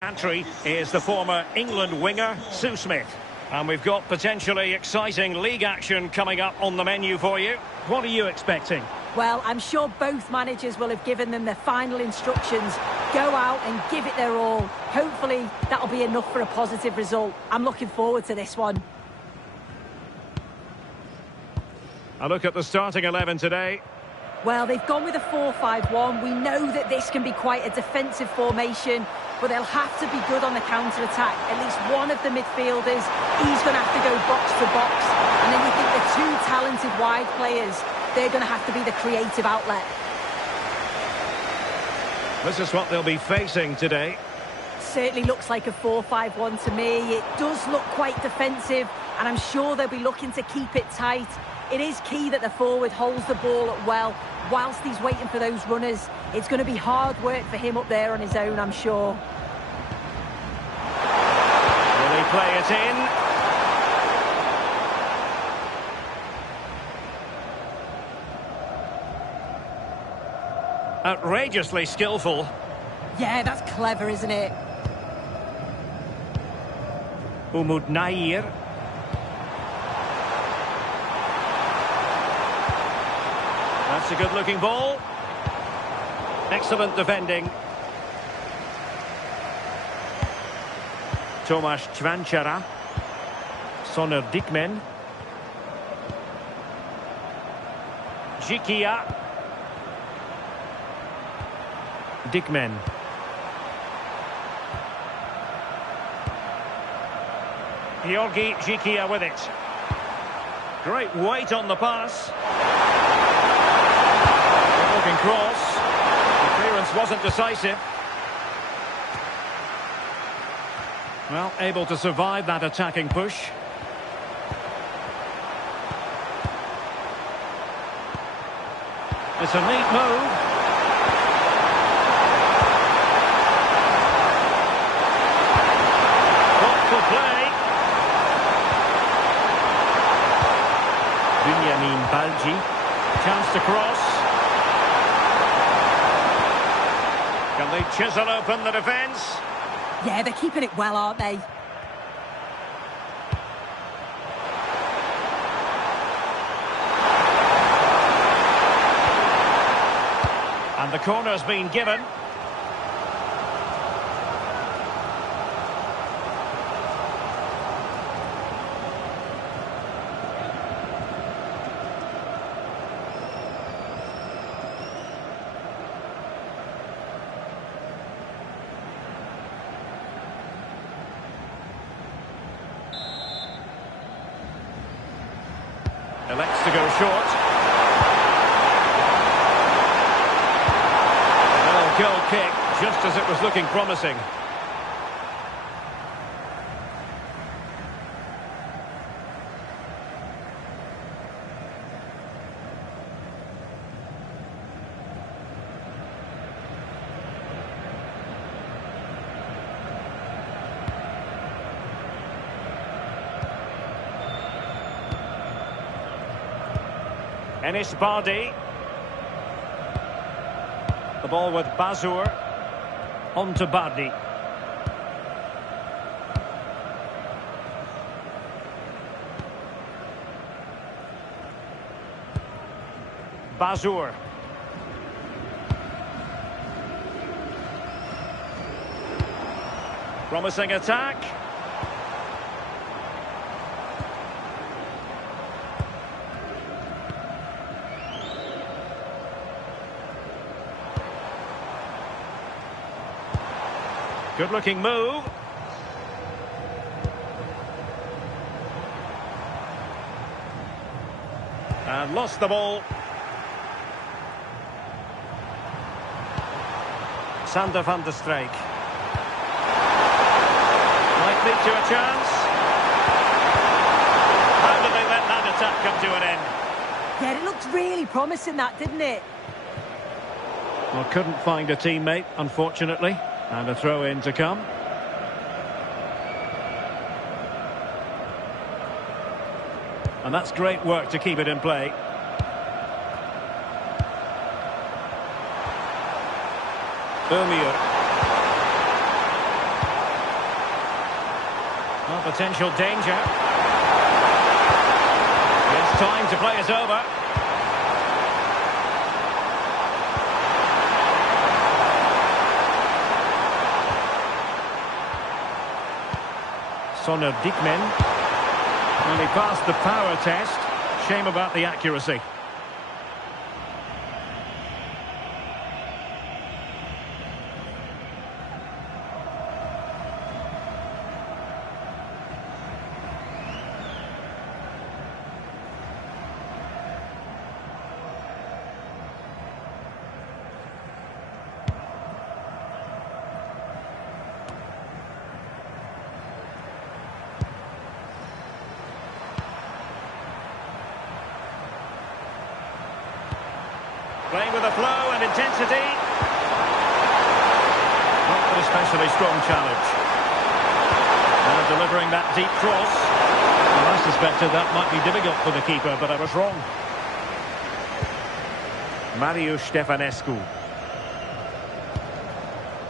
Entry is the former England winger, Sue Smith. And we've got potentially exciting league action coming up on the menu for you. What are you expecting? Well, I'm sure both managers will have given them their final instructions. Go out and give it their all. Hopefully, that'll be enough for a positive result. I'm looking forward to this one. A look at the starting 11 today. Well, they've gone with a 4-5-1. We know that this can be quite a defensive formation, but they'll have to be good on the counter-attack. At least one of the midfielders, he's going to have to go box to box. And then you think the two talented wide players, they're going to have to be the creative outlet. This is what they'll be facing today. Certainly looks like a 4-5-1 to me. It does look quite defensive, and I'm sure they'll be looking to keep it tight. It is key that the forward holds the ball up well whilst he's waiting for those runners. It's going to be hard work for him up there on his own, I'm sure. Will he play it in? Outrageously skillful. Yeah, that's clever, isn't it? Umut Nair. That's a good-looking ball. Excellent defending. Tomasz Cvanchara. Soner Dikmen. Jikia. Dikmen. Georgi Jikia with it. Great weight on the pass. Looking cross. The clearance wasn't decisive. Well, able to survive that attacking push. It's a neat move. Thoughtful play. Benjamin Balji. Chance to cross. Can they chisel open the defence? Yeah, they're keeping it well, aren't they? And the corner's been given. Elects to go short. Well, goal kick, just as it was looking promising. Enis Bardi. The ball with Bazur. On to Bardi. Bazur. Promising attack. Good-looking move. And lost the ball. Sander van der Streek. Might lead to a chance. How did they let that attack come to an end? Yeah, it looked really promising, that, didn't it? Well, couldn't find a teammate, unfortunately. And a throw-in to come. And that's great work to keep it in play. Ömür. Well, potential danger. It's time to play it over. Soner Dikmen. Well, he passed the power test. shame about the accuracy. Playing with a flow and intensity. Not an especially strong challenge. Now delivering that deep cross. Well, I suspected that might be difficult for the keeper, but I was wrong. Marius Stefanescu.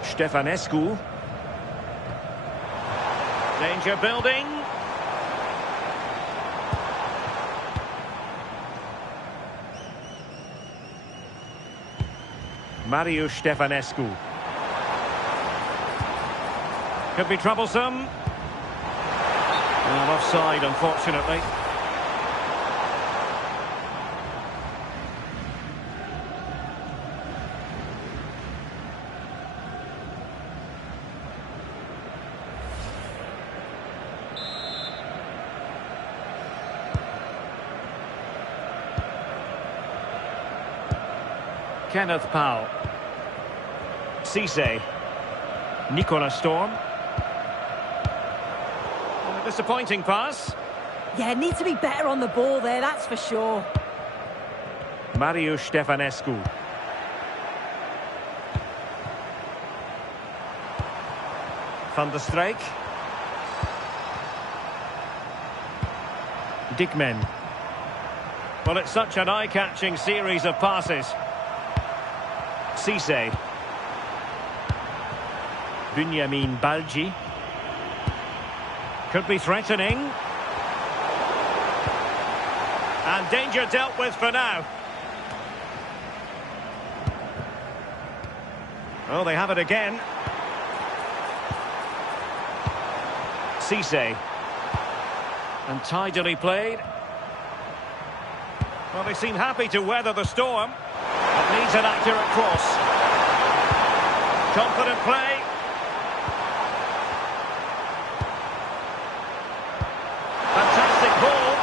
Stefanescu. Danger building. Marius Stefanescu. Could be troublesome. Well, offside, unfortunately. Kenneth Powell. Cisse. Nicola Storm. And a disappointing pass. Yeah, need to be better on the ball there, that's for sure. Marius Stefanescu. Van der Streek. Dickmen. Well, it's such an eye-catching series of passes. Cisse. Bunyamin Balji. Could be threatening. And danger dealt with for now. Oh, they have it again. Cisse. And tidily played. Well, they seem happy to weather the storm. It needs an accurate cross. Confident play. Fantastic ball.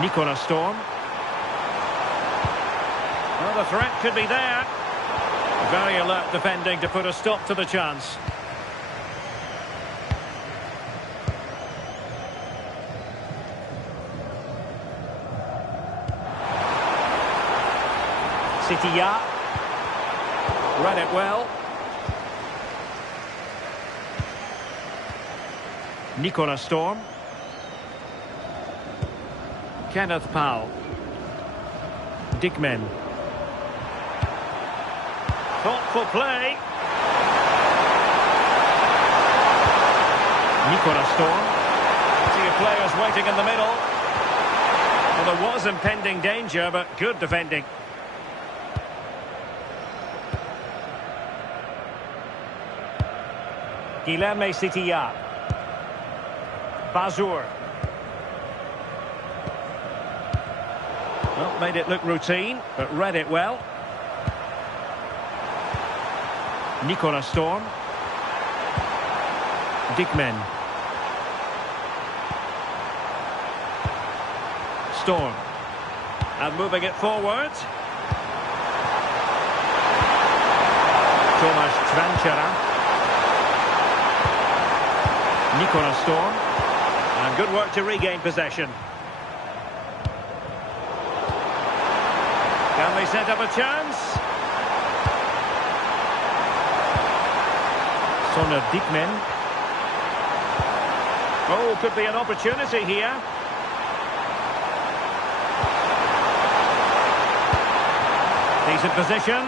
Nicola Storm. Well, the threat could be there. Very alert defending to put a stop to the chance. Sitiya. Read it well. Nicola Storm. Kenneth Powell. Dickmen. Thoughtful play. Nicola Storm. See a players waiting in the middle. Well, there was impending danger, but good defending. Guilherme Sitiya. Bazour. Well, made it look routine, but read it well. Nicola Storm. Dickmen. Storm. And moving it forward. Tomasz Tranchera. Nicola Storm. And good work to regain possession. Can they set up a chance? Sonner Dickmen. Oh, could be an opportunity here. Decent position.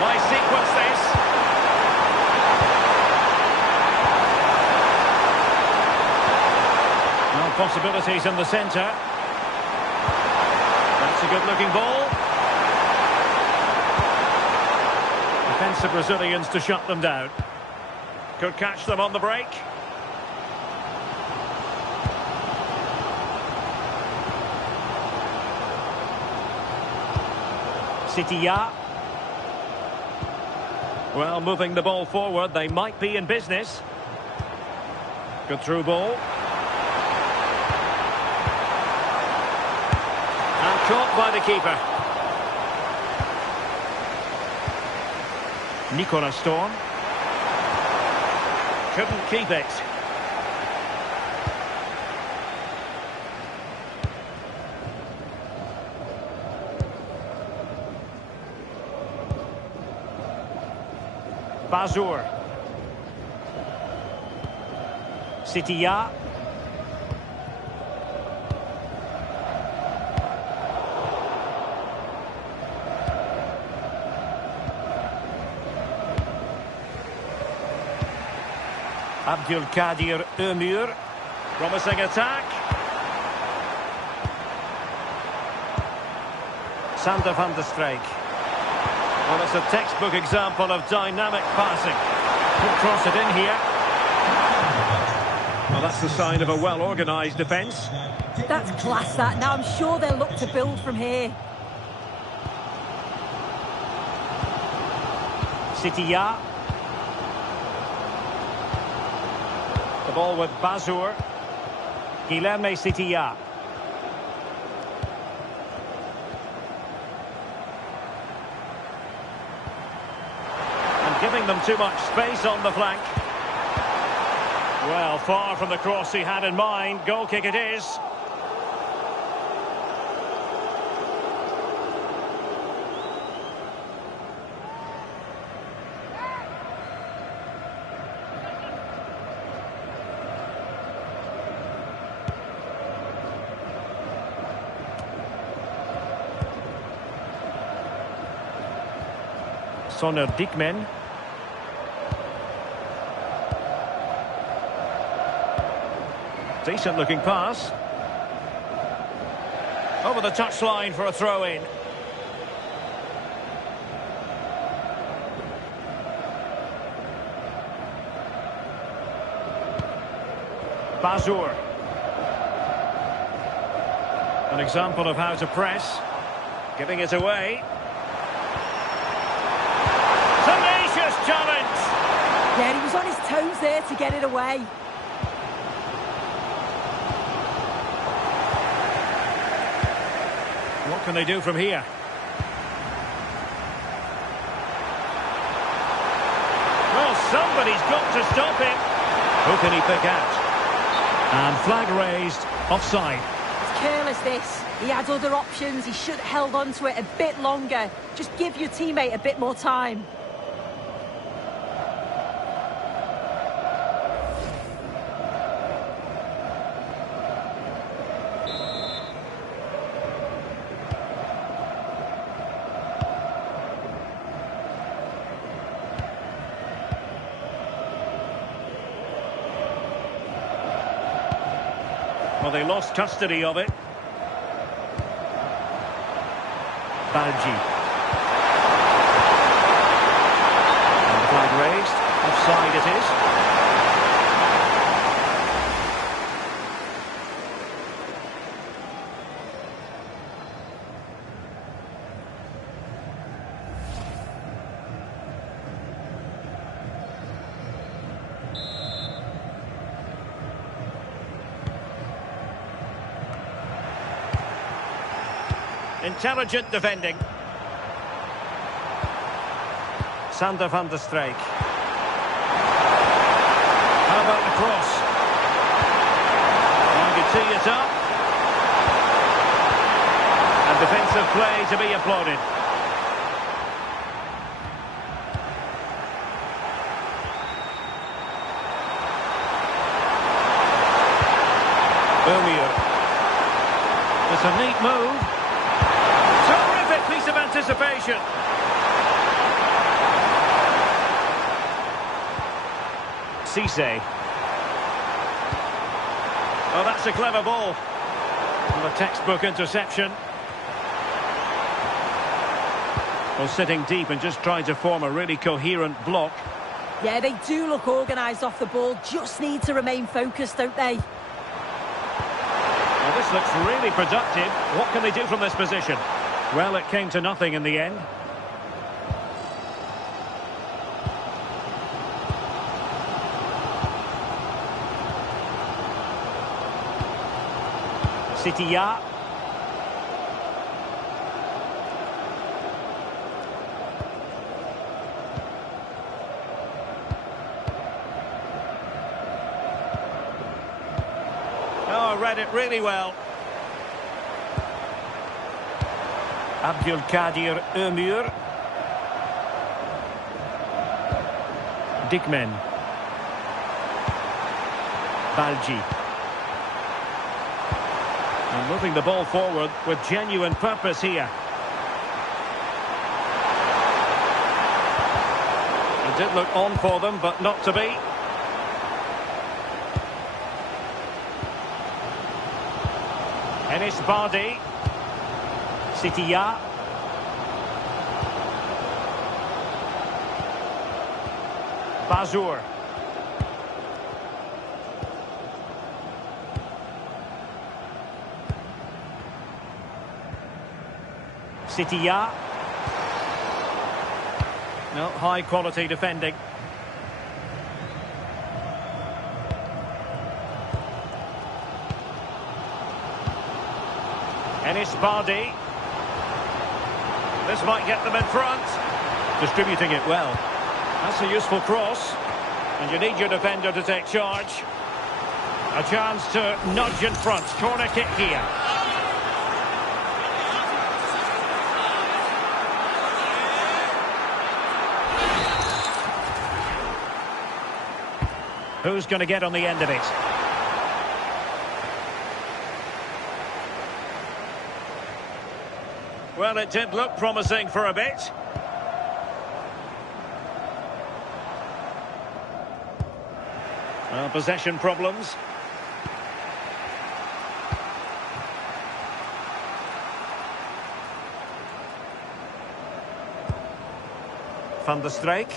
Nice sequence this. possibilities in the centre. That's a good-looking ball. Defensive Brazilians to shut them down. Could catch them on the break. Citilla. Well, moving the ball forward, they might be in business. Good through ball. And caught by the keeper. Nicola Storm. Couldn't keep it. Bazur. Citilla. Abdülkadir Ömür. Promising attack. Sander van der Streek. Well, it's a textbook example of dynamic passing. Could cross it in here. Well, that's the sign of a well-organised defence. That's class, that. Now I'm sure they'll look to build from here. Citilla. The ball with Bazur. Guilherme Citilla. And giving them too much space on the flank. Well, far from the cross he had in mind. Goal kick it is. Sonner Dickman. Decent looking pass. Over the touchline for a throw-in. Bazur. An example of how to press. Giving it away. Tenacious challenge. Yeah, he was on his toes there to get it away. What can they do from here? Well, somebody's got to stop him. Who can he pick out? And flag raised, offside. It's careless, this. He had other options. He should have held on to it a bit longer. Just give your teammate a bit more time. Well, they lost custody of it. Balji. And the flag raised. Offside it is. Intelligent defending. Sander van der Streek. How about the cross? You can tee it up. And defensive play to be applauded. Ömür. It's a neat move. Terrific piece of anticipation. Cisse. Oh, that's a clever ball. And a textbook interception. Well, sitting deep and just trying to form a really coherent block. Yeah, they do look organised off the ball. Just need to remain focused, don't they? Well, this looks really productive. What can they do from this position? Well, it came to nothing in the end. Sitiya. Oh, read it really well. Abdülkadir Ömür. Dikmen. Balci. And moving the ball forward with genuine purpose here. It did look on for them, but not to be. Enis Bardi. Sitiya. Bazour. Sitiya. No, high quality defending. Enis Bardi. This might get them in front. Distributing it well. That's a useful cross. And you need your defender to take charge. A chance to nudge in front. Corner kick here. Who's going to get on the end of it? Well, it did look promising for a bit. Well, possession problems. Van der Streek.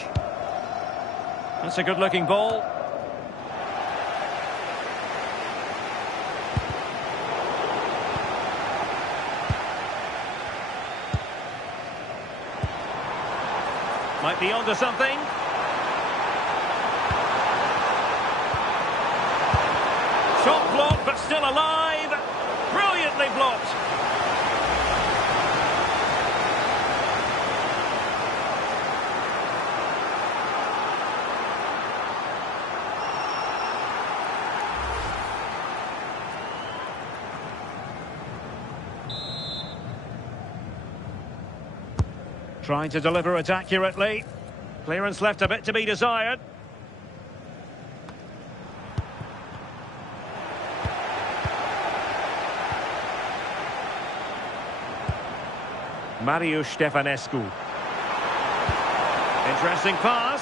That's a good-looking ball. Might be onto something. Shot blocked, but still alive. Brilliantly blocked. Trying to deliver it accurately. Clearance left a bit to be desired. Marius Stefanescu. Interesting pass.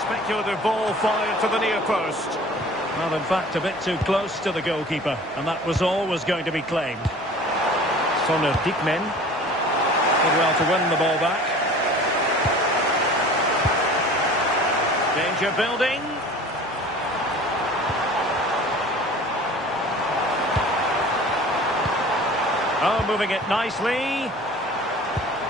Speculative ball fired to the near post. Well, in fact, a bit too close to the goalkeeper, and that was always going to be claimed. Soner Dikmen did well to win the ball back. Danger building. Oh, moving it nicely.